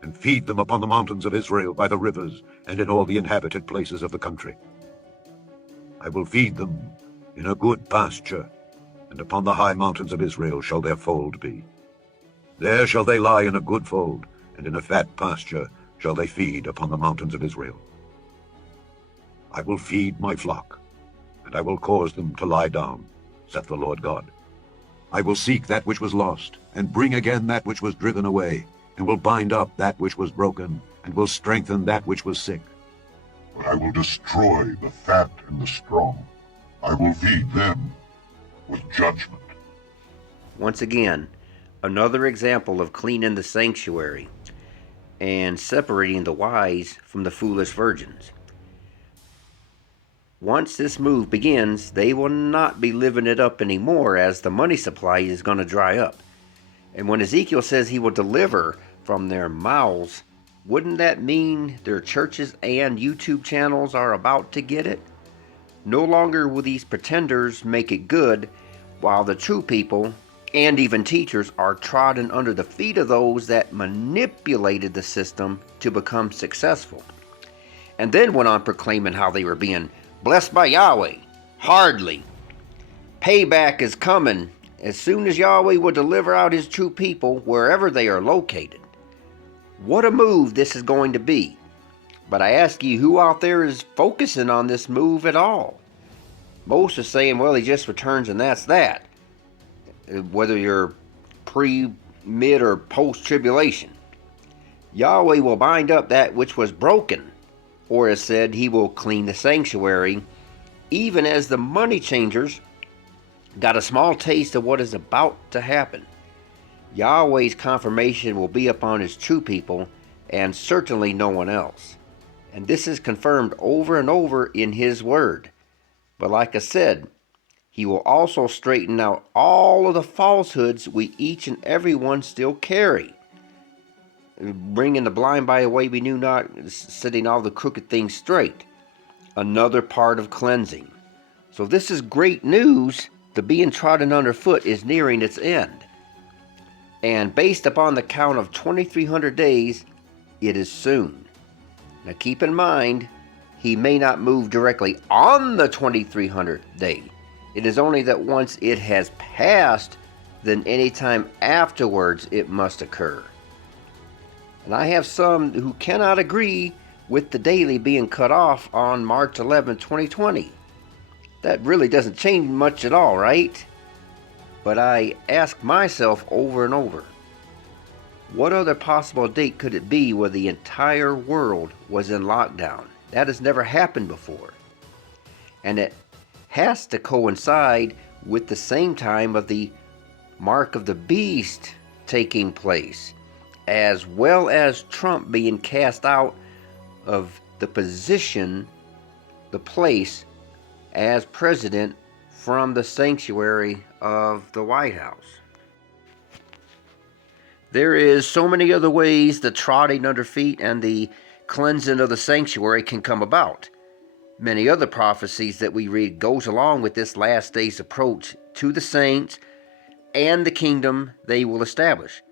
and feed them upon the mountains of Israel by the rivers, and in all the inhabited places of the country. I will feed them in a good pasture, and upon the high mountains of Israel shall their fold be. There shall they lie in a good fold, and in a fat pasture shall they feed upon the mountains of Israel. I will feed my flock, and I will cause them to lie down, saith the Lord God. I will seek that which was lost, and bring again that which was driven away, and will bind up that which was broken, and will strengthen that which was sick. But I will destroy the fat and the strong. I will feed them with judgment. Once again, another example of cleaning the sanctuary and separating the wise from the foolish virgins. Once this move begins, they will not be living it up anymore, as the money supply is going to dry up. And when Ezekiel says he will deliver from their mouths, wouldn't that mean their churches and YouTube channels are about to get it? No longer will these pretenders make it good, while the true people, and even teachers, are trodden under the feet of those that manipulated the system to become successful. And then went on proclaiming how they were being blessed by Yahweh. Hardly. Payback is coming as soon as Yahweh will deliver out his true people wherever they are located. What a move this is going to be. But I ask you, who out there is focusing on this move at all? Most are saying, well, he just returns and that's that. Whether you're pre, mid, or post-tribulation. Yahweh will bind up that which was broken, or as said, he will clean the sanctuary, even as the money changers got a small taste of what is about to happen. Yahweh's confirmation will be upon his true people, and certainly no one else. And this is confirmed over and over in his word. But like I said, He will also straighten out all of the falsehoods we each and every one still carry, bringing the blind by a way we knew not, setting all the crooked things straight. Another part of cleansing. So this is great news. The being trodden underfoot is nearing its end. And based upon the count of 2,300 days, it is soon. Now keep in mind, he may not move directly on the 2,300th day. It is only that once it has passed, then any time afterwards it must occur. And I have some who cannot agree with the daily being cut off on March 11, 2020. That really doesn't change much at all, right? But I ask myself over and over, what other possible date could it be where the entire world was in lockdown? That has never happened before. And it has to coincide with the same time of the mark of the beast taking place, as well as Trump being cast out of the position, the place as president from the sanctuary of the White House. There is so many other ways the trotting under feet and the cleansing of the sanctuary can come about. Many other prophecies that we read goes along with this last day's approach to the saints and the kingdom they will establish.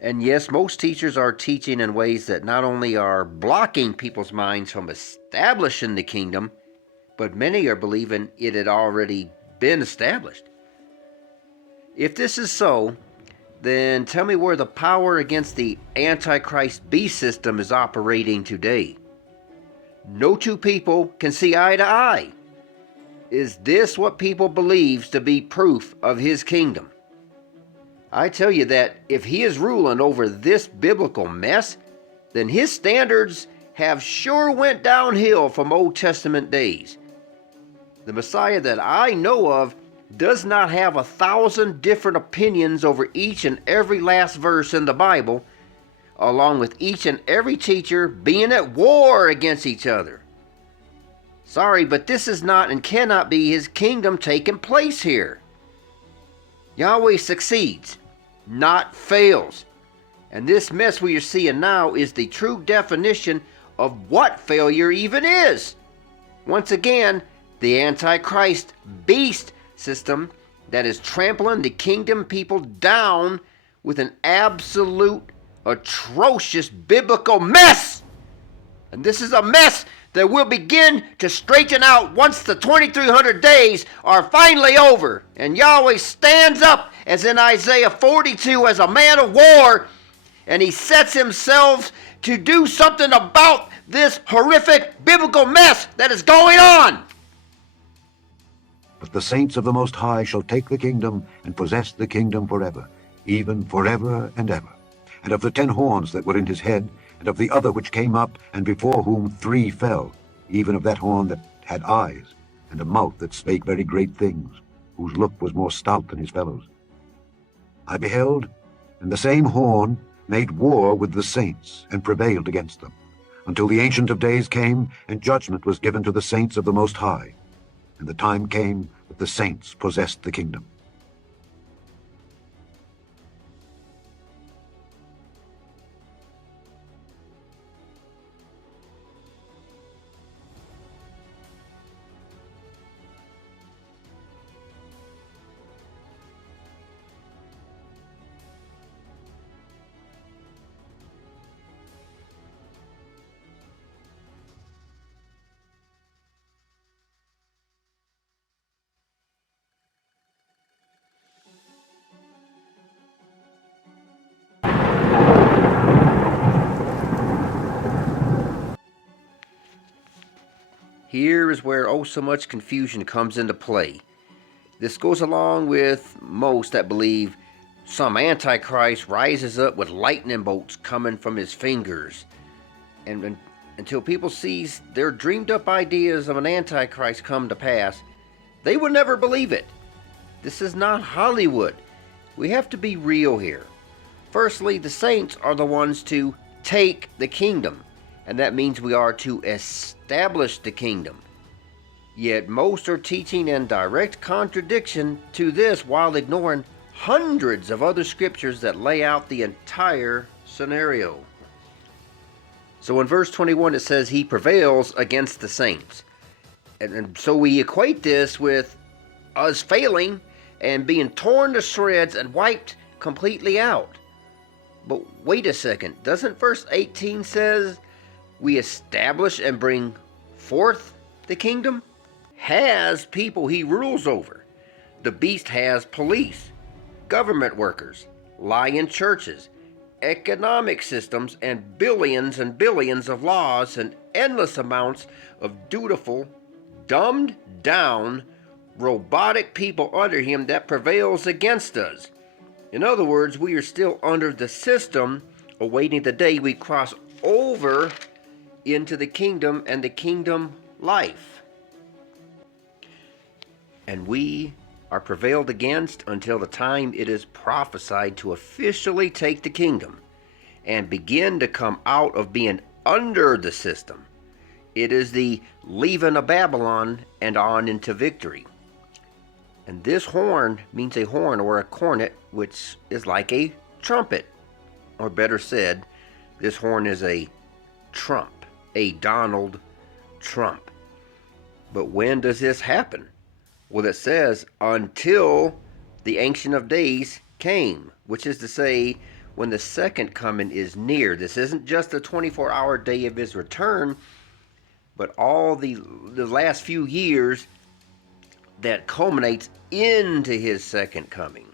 And yes, most teachers are teaching in ways that not only are blocking people's minds from establishing the kingdom, but many are believing it had already been established. If this is so, then tell me where the power against the Antichrist beast system is operating today. No two people can see eye to eye. Is this what people believe to be proof of his kingdom? I tell you that if he is ruling over this biblical mess, then his standards have sure went downhill from Old Testament days. The Messiah that I know of does not have 1,000 different opinions over each and every last verse in the Bible, along with each and every teacher being at war against each other. Sorry, but this is not and cannot be his kingdom taking place here. Yahweh succeeds, not fails. And this mess we are seeing now is the true definition of what failure even is. Once again, the Antichrist beast system that is trampling the kingdom people down with an absolute, atrocious biblical mess. And this is a mess that will begin to straighten out once the 2,300 days are finally over. And Yahweh stands up, as in Isaiah 42, as a man of war, and he sets himself to do something about this horrific biblical mess that is going on. But the saints of the Most High shall take the kingdom and possess the kingdom forever, even forever and ever. And of the 10 horns that were in his head, and of the other which came up, and before whom 3 fell, even of that horn that had eyes, and a mouth that spake very great things, whose look was more stout than his fellows. I beheld, and the same horn made war with the saints, and prevailed against them, until the Ancient of Days came, and judgment was given to the saints of the Most High. And the time came that the saints possessed the kingdom. Here is where oh so much confusion comes into play. This goes along with most that believe some Antichrist rises up with lightning bolts coming from his fingers. And until people see their dreamed up ideas of an Antichrist come to pass, they will never believe it. This is not Hollywood. We have to be real here. Firstly, the saints are the ones to take the kingdom, and that means we are to establish the kingdom. Yet most are teaching in direct contradiction to this while ignoring hundreds of other scriptures that lay out the entire scenario. So in verse 21 it says he prevails against the saints. And so we equate this with us failing and being torn to shreds and wiped completely out. But wait a second, doesn't verse 18 says we establish and bring forth the kingdom? Has people he rules over. The beast has police, government workers, lying churches, economic systems, and billions of laws and endless amounts of dutiful, dumbed down, robotic people under him that prevails against us. In other words, we are still under the system, awaiting the day we cross over into the kingdom and the kingdom life. And we are prevailed against until the time it is prophesied to officially take the kingdom and begin to come out of being under the system. It is the leaving of Babylon and on into victory. And this horn means a horn or a cornet, which is like a trumpet. Or better said, this horn is a trump, a Donald Trump. But when does this happen? Well, it says, until the Ancient of Days came, which is to say, when the second coming is near. This isn't just the 24-hour day of his return, but all the last few years that culminates into his second coming.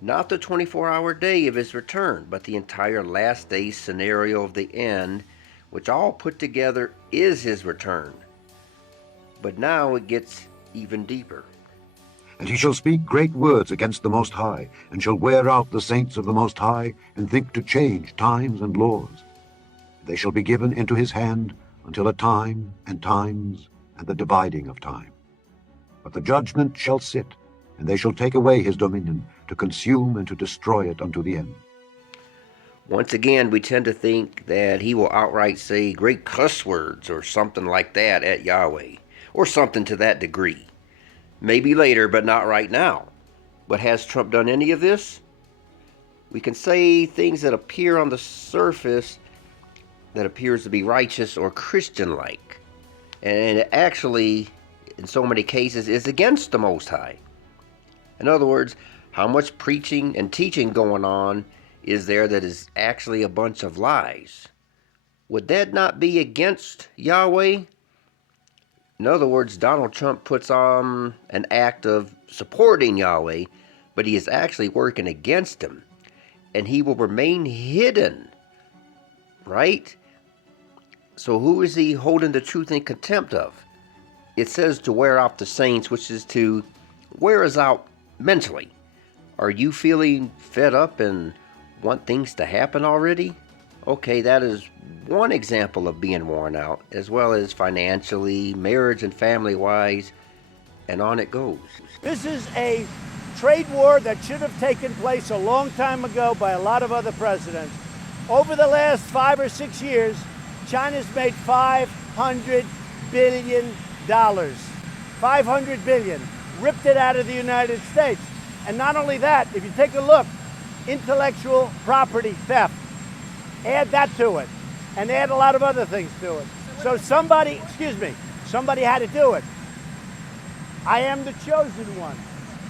Not the 24-hour day of his return, but the entire last day scenario of the end, which all put together is his return. But now it gets even deeper. And he shall speak great words against the Most High, and shall wear out the saints of the Most High, and think to change times and laws. They shall be given into his hand until a time and times and the dividing of time. But the judgment shall sit, and they shall take away his dominion, to consume and to destroy it unto the end. Once again, we tend to think that he will outright say great cuss words or something like that at Yahweh, or something to that degree. Maybe later, but not right now. But has Trump done any of this? We can say things that appear on the surface that appears to be righteous or Christian-like. And it actually, in so many cases, is against the Most High. In other words, how much preaching and teaching going on is there that is actually a bunch of lies? Would that not be against Yahweh? In other words, Donald Trump puts on an act of supporting Yahweh, but he is actually working against him. And he will remain hidden, right? So who is he holding the truth in contempt of? It says to wear out the saints, which is to wear us out mentally. Are you feeling fed up and want things to happen already? Okay, that is one example of being worn out, as well as financially, marriage and family-wise, and on it goes. This is a trade war that should have taken place a long time ago by a lot of other presidents. Over the last 5 or 6 years, China's made $500 billion. $500 billion. Ripped it out of the United States. And not only that, if you take a look, intellectual property theft. Add that to it. And add a lot of other things to it. So somebody had to do it. I am the chosen one.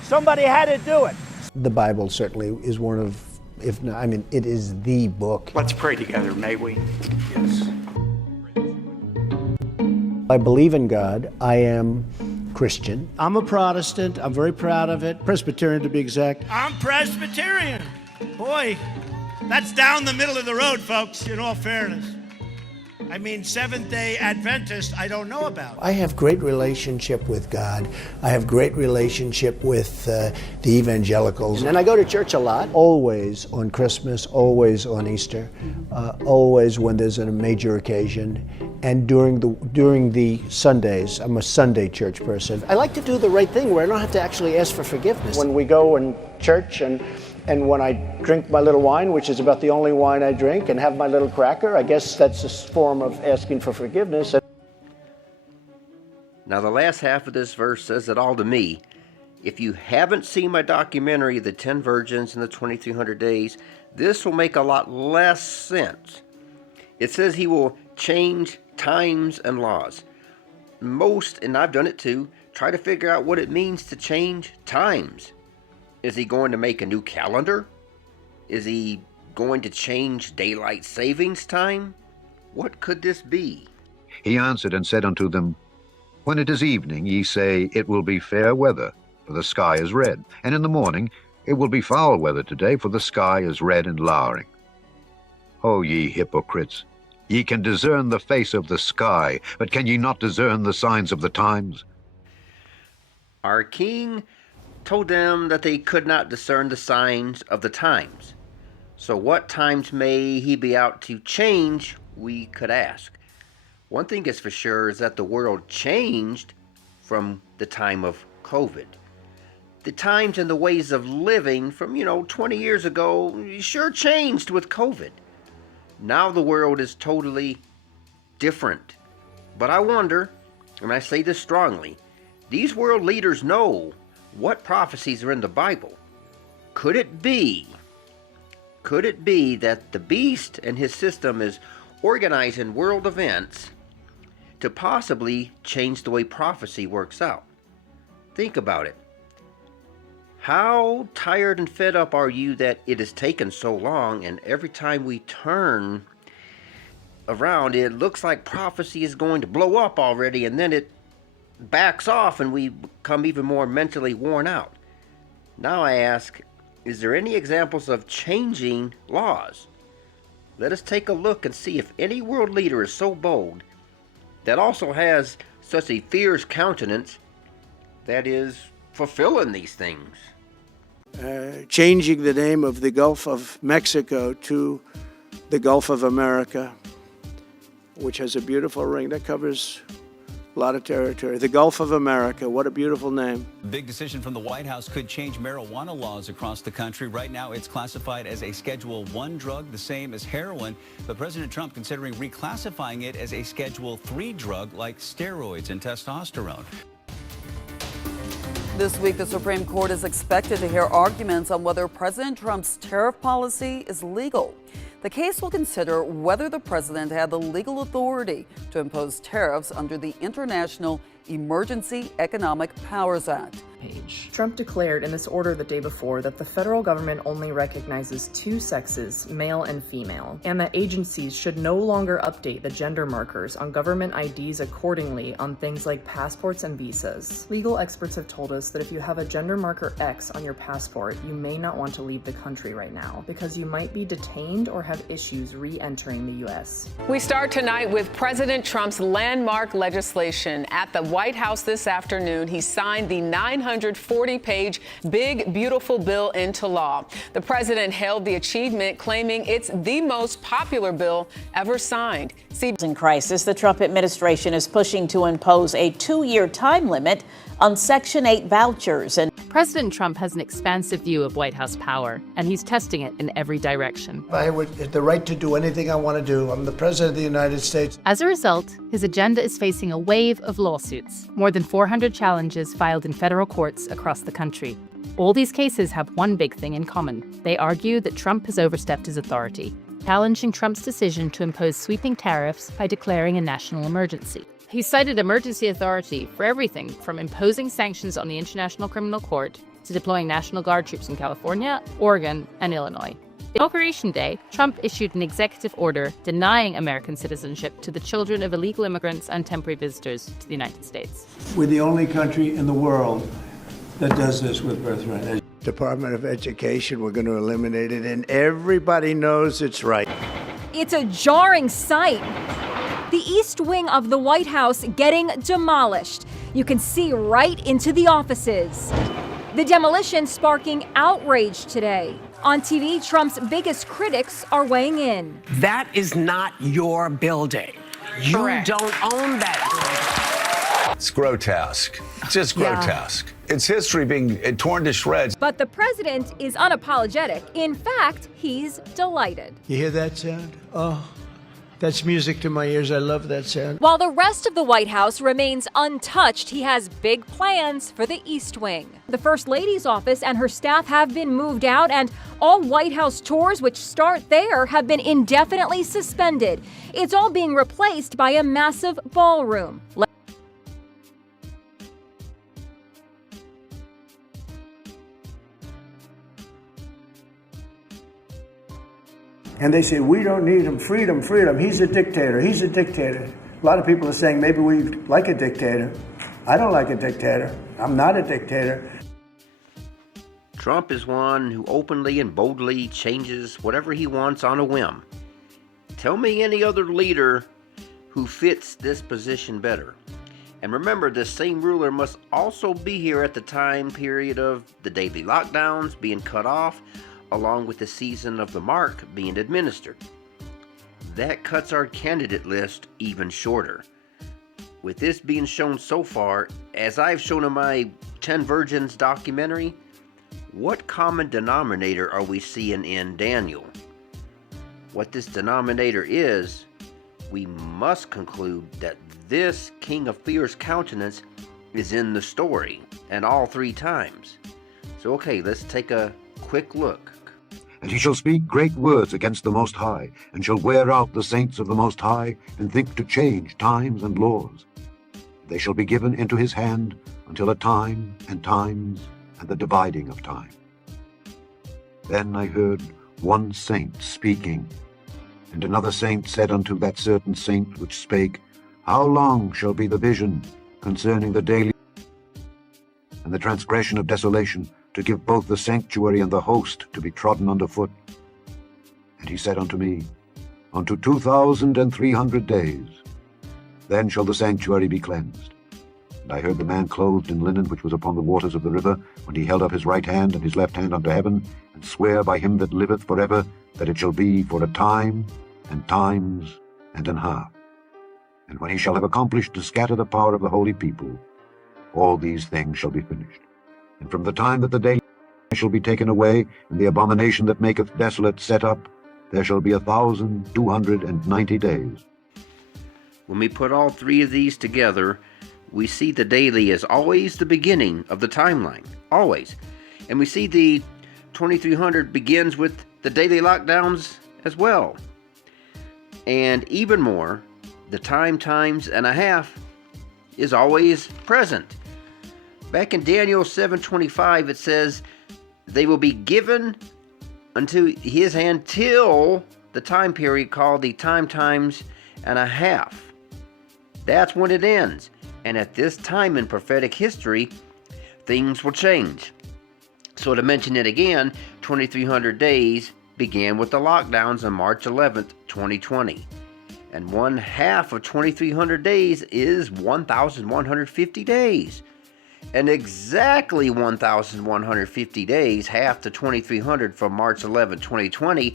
Somebody had to do it. The Bible certainly is one of, if not, I mean, it is the book. Let's pray together, may we? Yes. I believe in God. I am Christian. I'm a Protestant. I'm very proud of it. Presbyterian to be exact. I'm Presbyterian. Boy, that's down the middle of the road, folks, in all fairness. I mean, Seventh-day Adventist, I don't know about. I have great relationship with God. I have great relationship with the evangelicals. And I go to church a lot. Always on Christmas, always on Easter, always when there's a major occasion. And during the Sundays, I'm a Sunday church person. I like to do the right thing where I don't have to actually ask for forgiveness. When we go in church and when I drink my little wine, which is about the only wine I drink, and have my little cracker, I guess that's a form of asking for forgiveness. Now, the last half of this verse says it all to me. If you haven't seen my documentary, The 10 Virgins and the 2300 Days, this will make a lot less sense. It says he will change times and laws. Most, and I've done it too, try to figure out what it means to change times. Is he going to make a new calendar? Is he going to change daylight savings time? What could this be? He answered and said unto them, When it is evening, ye say, It will be fair weather, for the sky is red. And in the morning, It will be foul weather today, for the sky is red and lowering. O ye hypocrites! Ye can discern the face of the sky, but can ye not discern the signs of the times? Our king told them that they could not discern the signs of the times. So what times may he be out to change, we could ask. One thing is for sure is that the world changed from the time of COVID. The times and the ways of living from, 20 years ago sure changed with COVID. Now the world is totally different. But I wonder, and I say this strongly, these world leaders know what prophecies are in the Bible. Could it be that the beast and his system is organizing world events to possibly change the way prophecy works out? Think about it. How tired and fed up are you that it has taken so long, and every time we turn around, it looks like prophecy is going to blow up already, and then it backs off and we become even more mentally worn out? Now I ask, is there any examples of changing laws? Let us take a look and see if any world leader is so bold that also has such a fierce countenance that is fulfilling these things. Changing the name of the Gulf of Mexico to the Gulf of America, which has a beautiful ring that covers a lot of territory. The Gulf of America, what a beautiful name. Big decision from the White House could change marijuana laws across the country. Right now, it's classified as a Schedule I drug, the same as heroin. But President Trump considering reclassifying it as a Schedule III drug like steroids and testosterone. This week, the Supreme Court is expected to hear arguments on whether President Trump's tariff policy is legal. The case will consider whether the president had the legal authority to impose tariffs under the International Emergency Economic Powers Act. Trump declared in this order the day before that the federal government only recognizes two sexes, male and female, and that agencies should no longer update the gender markers on government IDs accordingly on things like passports and visas. Legal experts have told us that if you have a gender marker X on your passport, you may not want to leave the country right now because you might be detained or have issues re-entering the U.S. We start tonight with President Trump's landmark legislation. At the White House this afternoon, he signed the 940-page Big Beautiful Bill into law. The president hailed the achievement, claiming it's the most popular bill ever signed. In crisis, the Trump administration is pushing to impose a 2-year time limit on Section 8 vouchers. And President Trump has an expansive view of White House power, and he's testing it in every direction. I have the right to do anything I want to do. I'm the President of the United States. As a result, his agenda is facing a wave of lawsuits, more than 400 challenges filed in federal courts across the country. All these cases have one big thing in common. They argue that Trump has overstepped his authority, challenging Trump's decision to impose sweeping tariffs by declaring a national emergency. He cited emergency authority for everything from imposing sanctions on the International Criminal Court to deploying National Guard troops in California, Oregon, and Illinois. Inauguration Day, Trump issued an executive order denying American citizenship to the children of illegal immigrants and temporary visitors to the United States. We're the only country in the world that does this with birthright. Department of Education, we're going to eliminate it, and everybody knows it's right. It's a jarring sight. The East Wing of the White House getting demolished. You can see right into the offices. The demolition sparking outrage today. On TV, Trump's biggest critics are weighing in. That is not your building. You Correct. don't own that. It's grotesque. It's just grotesque. It's history being torn to shreds. But the president is unapologetic. In fact, he's delighted. You hear that sound? Oh, That's music to my ears. I love that sound. While the rest of the White House remains untouched, he has big plans for the East Wing. The First Lady's office and her staff have been moved out, and all White House tours, which start there, have been indefinitely suspended. It's all being replaced by a massive ballroom. And they say, we don't need him, freedom, freedom. He's a dictator, he's a dictator. A lot of people are saying maybe we like a dictator. I don't like a dictator. I'm not a dictator. Trump is one who openly and boldly changes whatever he wants on a whim. Tell me any other leader who fits this position better. And remember, this same ruler must also be here at the time period of the daily lockdowns being cut off, along with the season of the mark being administered. That cuts our candidate list even shorter. With this being shown so far, as I've shown in my 10 Virgins documentary, what common denominator are we seeing in Daniel? What this denominator is, we must conclude that this king of fear's countenance is in the story, and all 3 times. So okay, let's take a quick look. And he shall speak great words against the Most High, and shall wear out the saints of the Most High, and think to change times and laws. They shall be given into his hand until a time and times and the dividing of time. Then I heard one saint speaking, and another saint said unto that certain saint which spake, How long shall be the vision concerning the daily and the transgression of desolation, to give both the sanctuary and the host to be trodden under foot? And he said unto me, Unto 2,300 days. Then shall the sanctuary be cleansed. And I heard the man clothed in linen which was upon the waters of the river, when he held up his right hand and his left hand unto heaven, and swear by him that liveth for ever, that it shall be for a time, and times, and an half. And when he shall have accomplished to scatter the power of the holy people, all these things shall be finished. And from the time that the day shall be taken away, and the abomination that maketh desolate set up, there shall be 1,290 days. When we put all 3 of these together, we see the daily as always the beginning of the timeline. Always. And we see the 2300 begins with the daily lockdowns as well. And even more, the times and a half is always present. Back in Daniel 7:25, it says, they will be given unto his hand till the time period called the times and a half. That's when it ends. And at this time in prophetic history, things will change. So to mention it again, 2300 days began with the lockdowns on March 11th, 2020. And 1/2 of 2300 days is 1,150 days. And exactly 1,150 days, half the 2300 from March 11, 2020,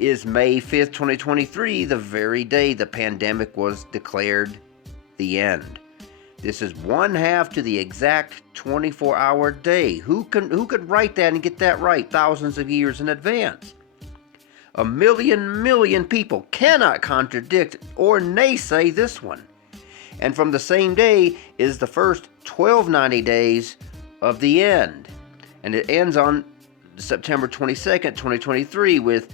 is May 5th, 2023, the very day the pandemic was declared the end. This is 1/2 to the exact 24-hour day. Who could write that and get that right thousands of years in advance? A million people cannot contradict or naysay this one. And from the same day is the first 1290 days of the end. And it ends on September 22nd, 2023 with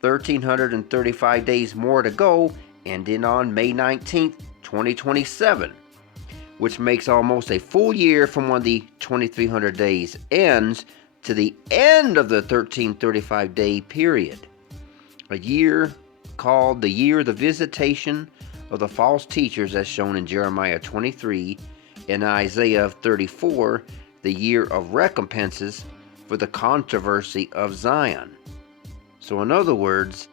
1,335 days more to go, ending on May 19th, 2027, which makes almost a full year from when the 2300 days ends to the end of the 1335 period. A year called the year of the visitation of the false teachers, as shown in Jeremiah 23 and Isaiah 34, the year of recompenses for the controversy of Zion. So in other words,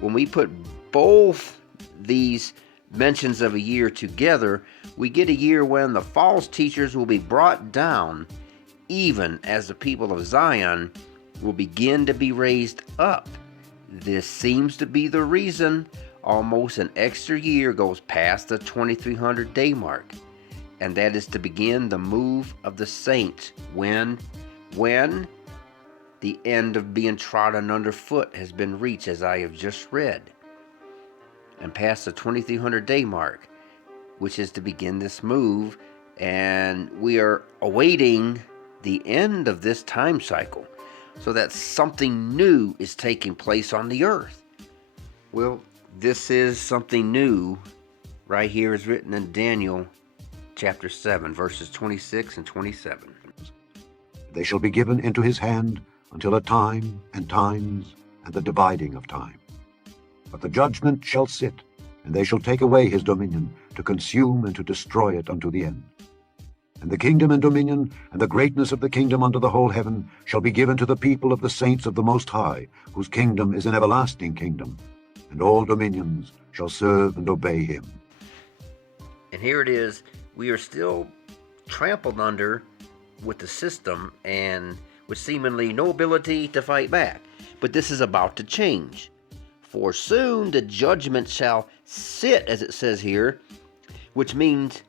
when we put both these mentions of a year together, we get a year when the false teachers will be brought down, even as the people of Zion will begin to be raised up. This seems to be the reason almost an extra year goes past the 2300 day mark, and that is to begin the move of the saints when the end of being trodden underfoot has been reached, as I have just read. and past the 2300-day mark, which is to begin this move, and we are awaiting the end of this time cycle, so that something new is taking place on the earth. Well, this is something new right here is written in Daniel chapter 7, verses 26 and 27. They shall be given into his hand until a time and times and the dividing of time. But the judgment shall sit, and they shall take away his dominion, to consume and to destroy it unto the end. And the kingdom and dominion and the greatness of the kingdom under the whole heaven shall be given to the people of the saints of the Most High, whose kingdom is an everlasting kingdom, and all dominions shall serve and obey him. And here it is, we are still trampled under with the system and with seemingly no ability to fight back. But this is about to change. For soon the judgment shall sit, as it says here, which means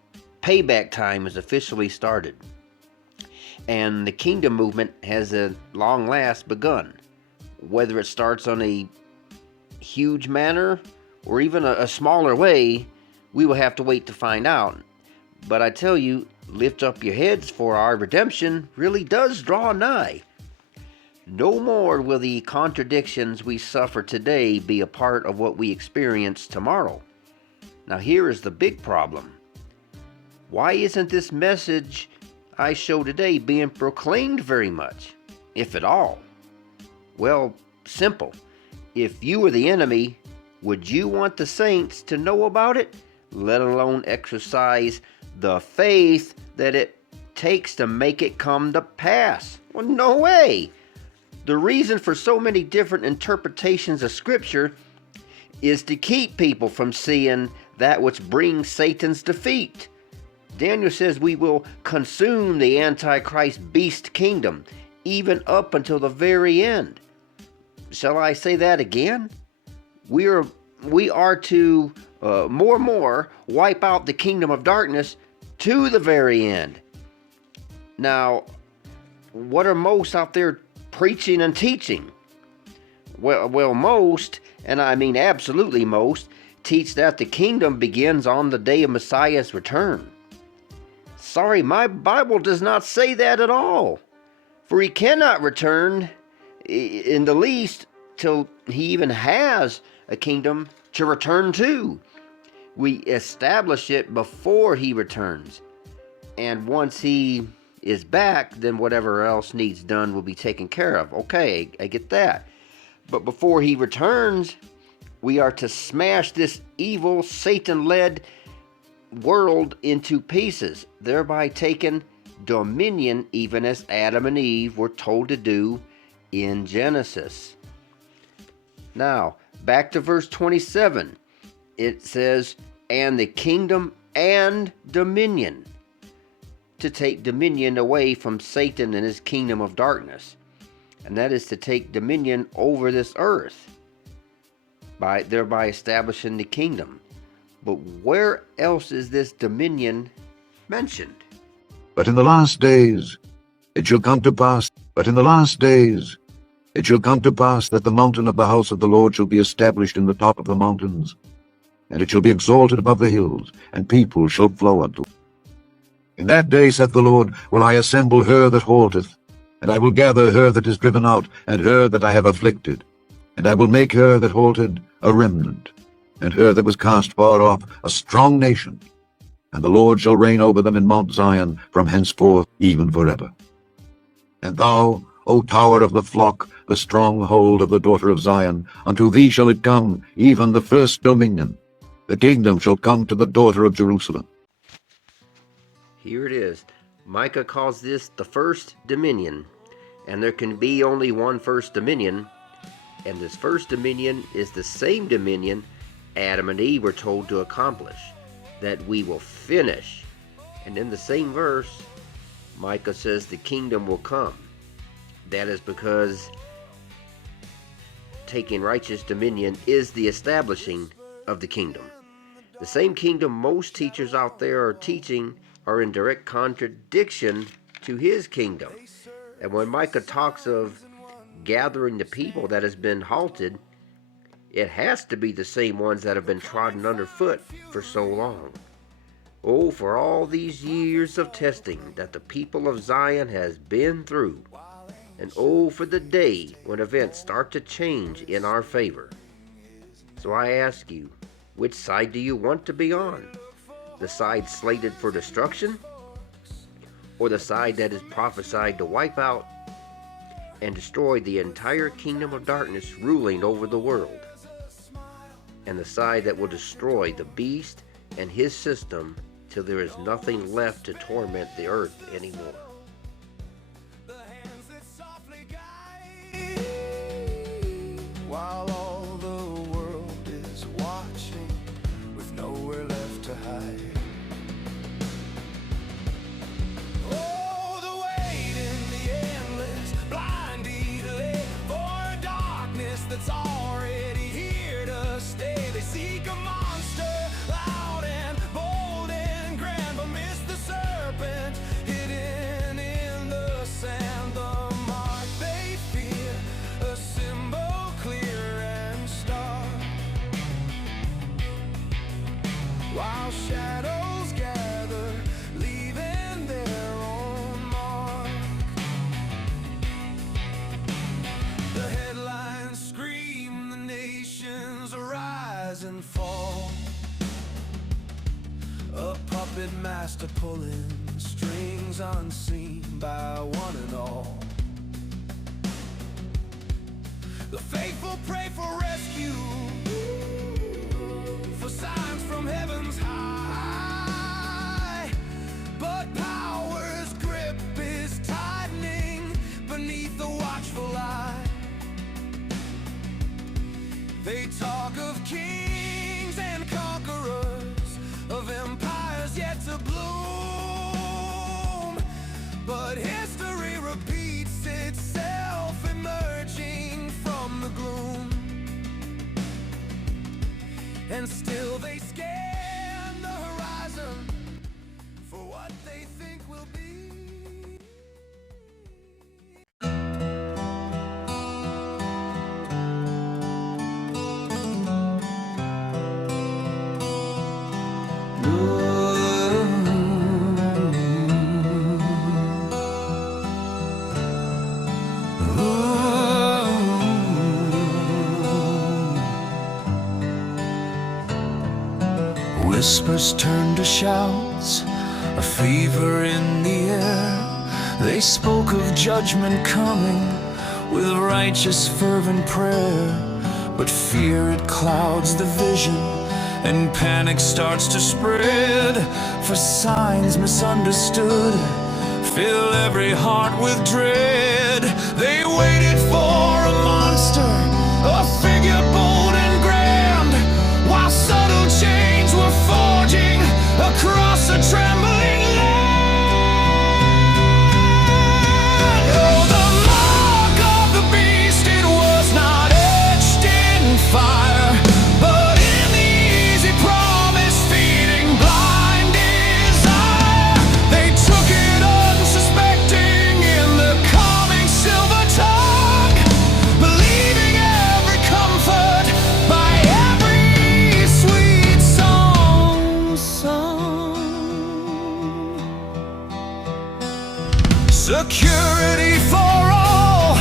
payback time is officially started. And the kingdom movement has at long last begun. Whether it starts on a huge manner or even a smaller way, we will have to wait to find out. But I tell you, lift up your heads, for our redemption really does draw nigh. No more will the contradictions we suffer today be a part of what we experience tomorrow. Now here is the big problem. Why isn't this message I show today being proclaimed very much, if at all? Well, simple. If you were the enemy, would you want the saints to know about it, let alone exercise the faith that it takes to make it come to pass? Well, no way. The reason for so many different interpretations of Scripture is to keep people from seeing that which brings Satan's defeat. Daniel says we will consume the Antichrist beast kingdom, even up until the very end. Shall I say that again? We are to more and more wipe out the kingdom of darkness to the very end. Now, what are most out there preaching and teaching? Well, most, and I mean absolutely most, teach that the kingdom begins on the day of Messiah's return. Sorry, my Bible does not say that at all. For he cannot return in the least till he even has a kingdom to return to. We establish it before he returns. And once he is back, then whatever else needs done will be taken care of. Okay, I get that. But before he returns, we are to smash this evil, Satan-led world into pieces, thereby taking dominion, even as Adam and Eve were told to do in Genesis. Now, back to verse 27. It says, and the kingdom and dominion, to take dominion away from Satan and his kingdom of darkness. And that is to take dominion over this earth, thereby establishing the kingdom. But where else is this dominion mentioned? But in the last days it shall come to pass, that the mountain of the house of the Lord shall be established in the top of the mountains, and it shall be exalted above the hills, and people shall flow unto it. In that day, saith the Lord, will I assemble her that halteth, and I will gather her that is driven out, and her that I have afflicted, and I will make her that halted a remnant, and her that was cast far off a strong nation, and the Lord shall reign over them in Mount Zion from henceforth even forever. And thou, O tower of the flock, the stronghold of the daughter of Zion, unto thee shall it come, even the first dominion. The kingdom shall come to the daughter of Jerusalem. Here it is. Micah calls this the first dominion, and there can be only one first dominion, and this first dominion is the same dominion Adam and Eve were told to accomplish, that we will finish. And in the same verse, Micah says the kingdom will come. That is because taking righteous dominion is the establishing of the kingdom. The same kingdom most teachers out there are teaching are in direct contradiction to his kingdom. And when Micah talks of gathering the people that has been halted, It has to be the same ones that have been trodden underfoot for so long. Oh, for all these years of testing that the people of Zion has been through. And oh, for the day when events start to change in our favor. So I ask you, which side do you want to be on? The side slated for destruction? Or the side that is prophesied to wipe out and destroy the entire kingdom of darkness ruling over the world? And the side that will destroy the beast and his system till there is nothing left to torment the earth anymore. While all the world is watching with nowhere left to hide. Oh, the waiting, the endless, blindly delay for a darkness that's already here to stay. They seek a monster, loud and bold and grand, but miss the serpent hidden in the sand. The mark they fear, a symbol clear and stark, while shadows gather, leaving their own mark. The headlines scream, the nations rise and fall. A puppet master pulling strings unseen by one and all. The faithful pray for rescue, for signs from heaven's high. But power's grip is tightening beneath the watchful eye. They talk of kings and conquerors, of empires yet to bloom. But history repeats itself, emerging from the gloom. And still they scan the horizon for what they think will be. Whispers turn to shouts, a fever in the air. They spoke of judgment coming with righteous fervent prayer. But fear, it clouds the vision, and panic starts to spread. For signs misunderstood fill every heart with dread. They waited for a monster, a figure bold and grand, while subtle chains were forging across a trembling land. Oh, the mark of the beast, it was not etched in fire, but in the easy promise, feeding blind desire. They took it unsuspecting in the coming silver tongue, believing every comfort by every sweet song sung. Security for all,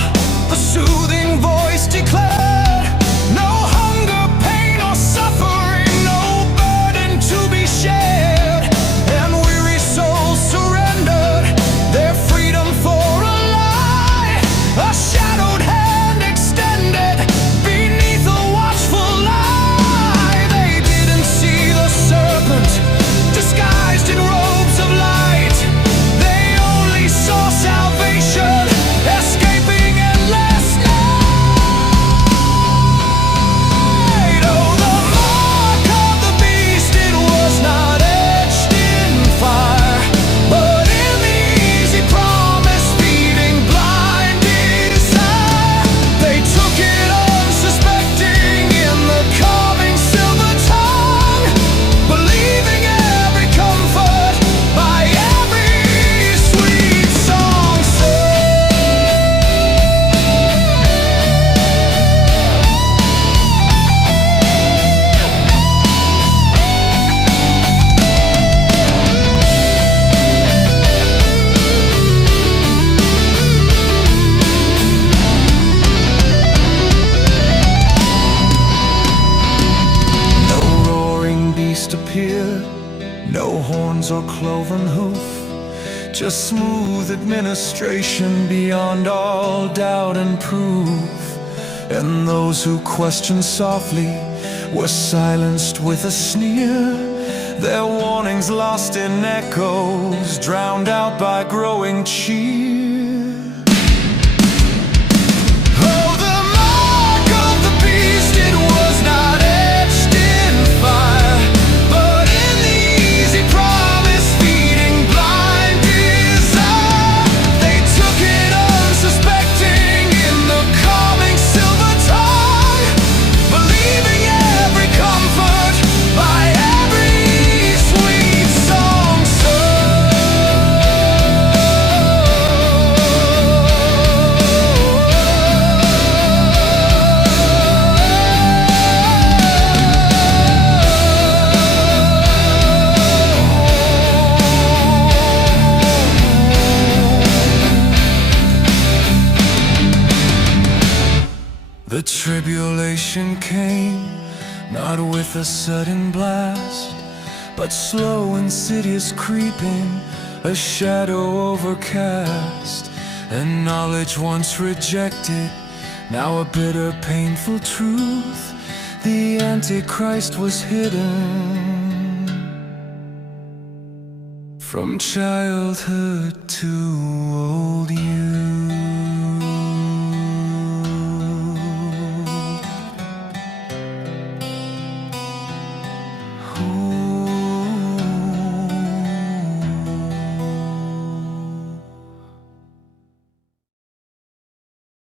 a soothing voice declared. No hunger, pain, or suffering, no burden to be shared. And weary souls surrendered their freedom for a lie. A shadowed hand extended beneath a watchful eye. They didn't see the serpent disguised in robes of light. They only saw salvation appear. No horns or cloven hoof, just smooth administration beyond all doubt and proof. And those who questioned softly were silenced with a sneer, their warnings lost in echoes, drowned out by growing cheer. Oh, the mark of the beast, it was not etched in fire, but in the easy promise, feeding blind desire. They took it unsuspecting in the coming silver tongue, believing every comfort by every sweet song sung. The tribulation came, not with a sudden blast, but slow, insidious creeping, a shadow overcast. And knowledge once rejected, now a bitter, painful truth. The Antichrist was hidden from childhood to old.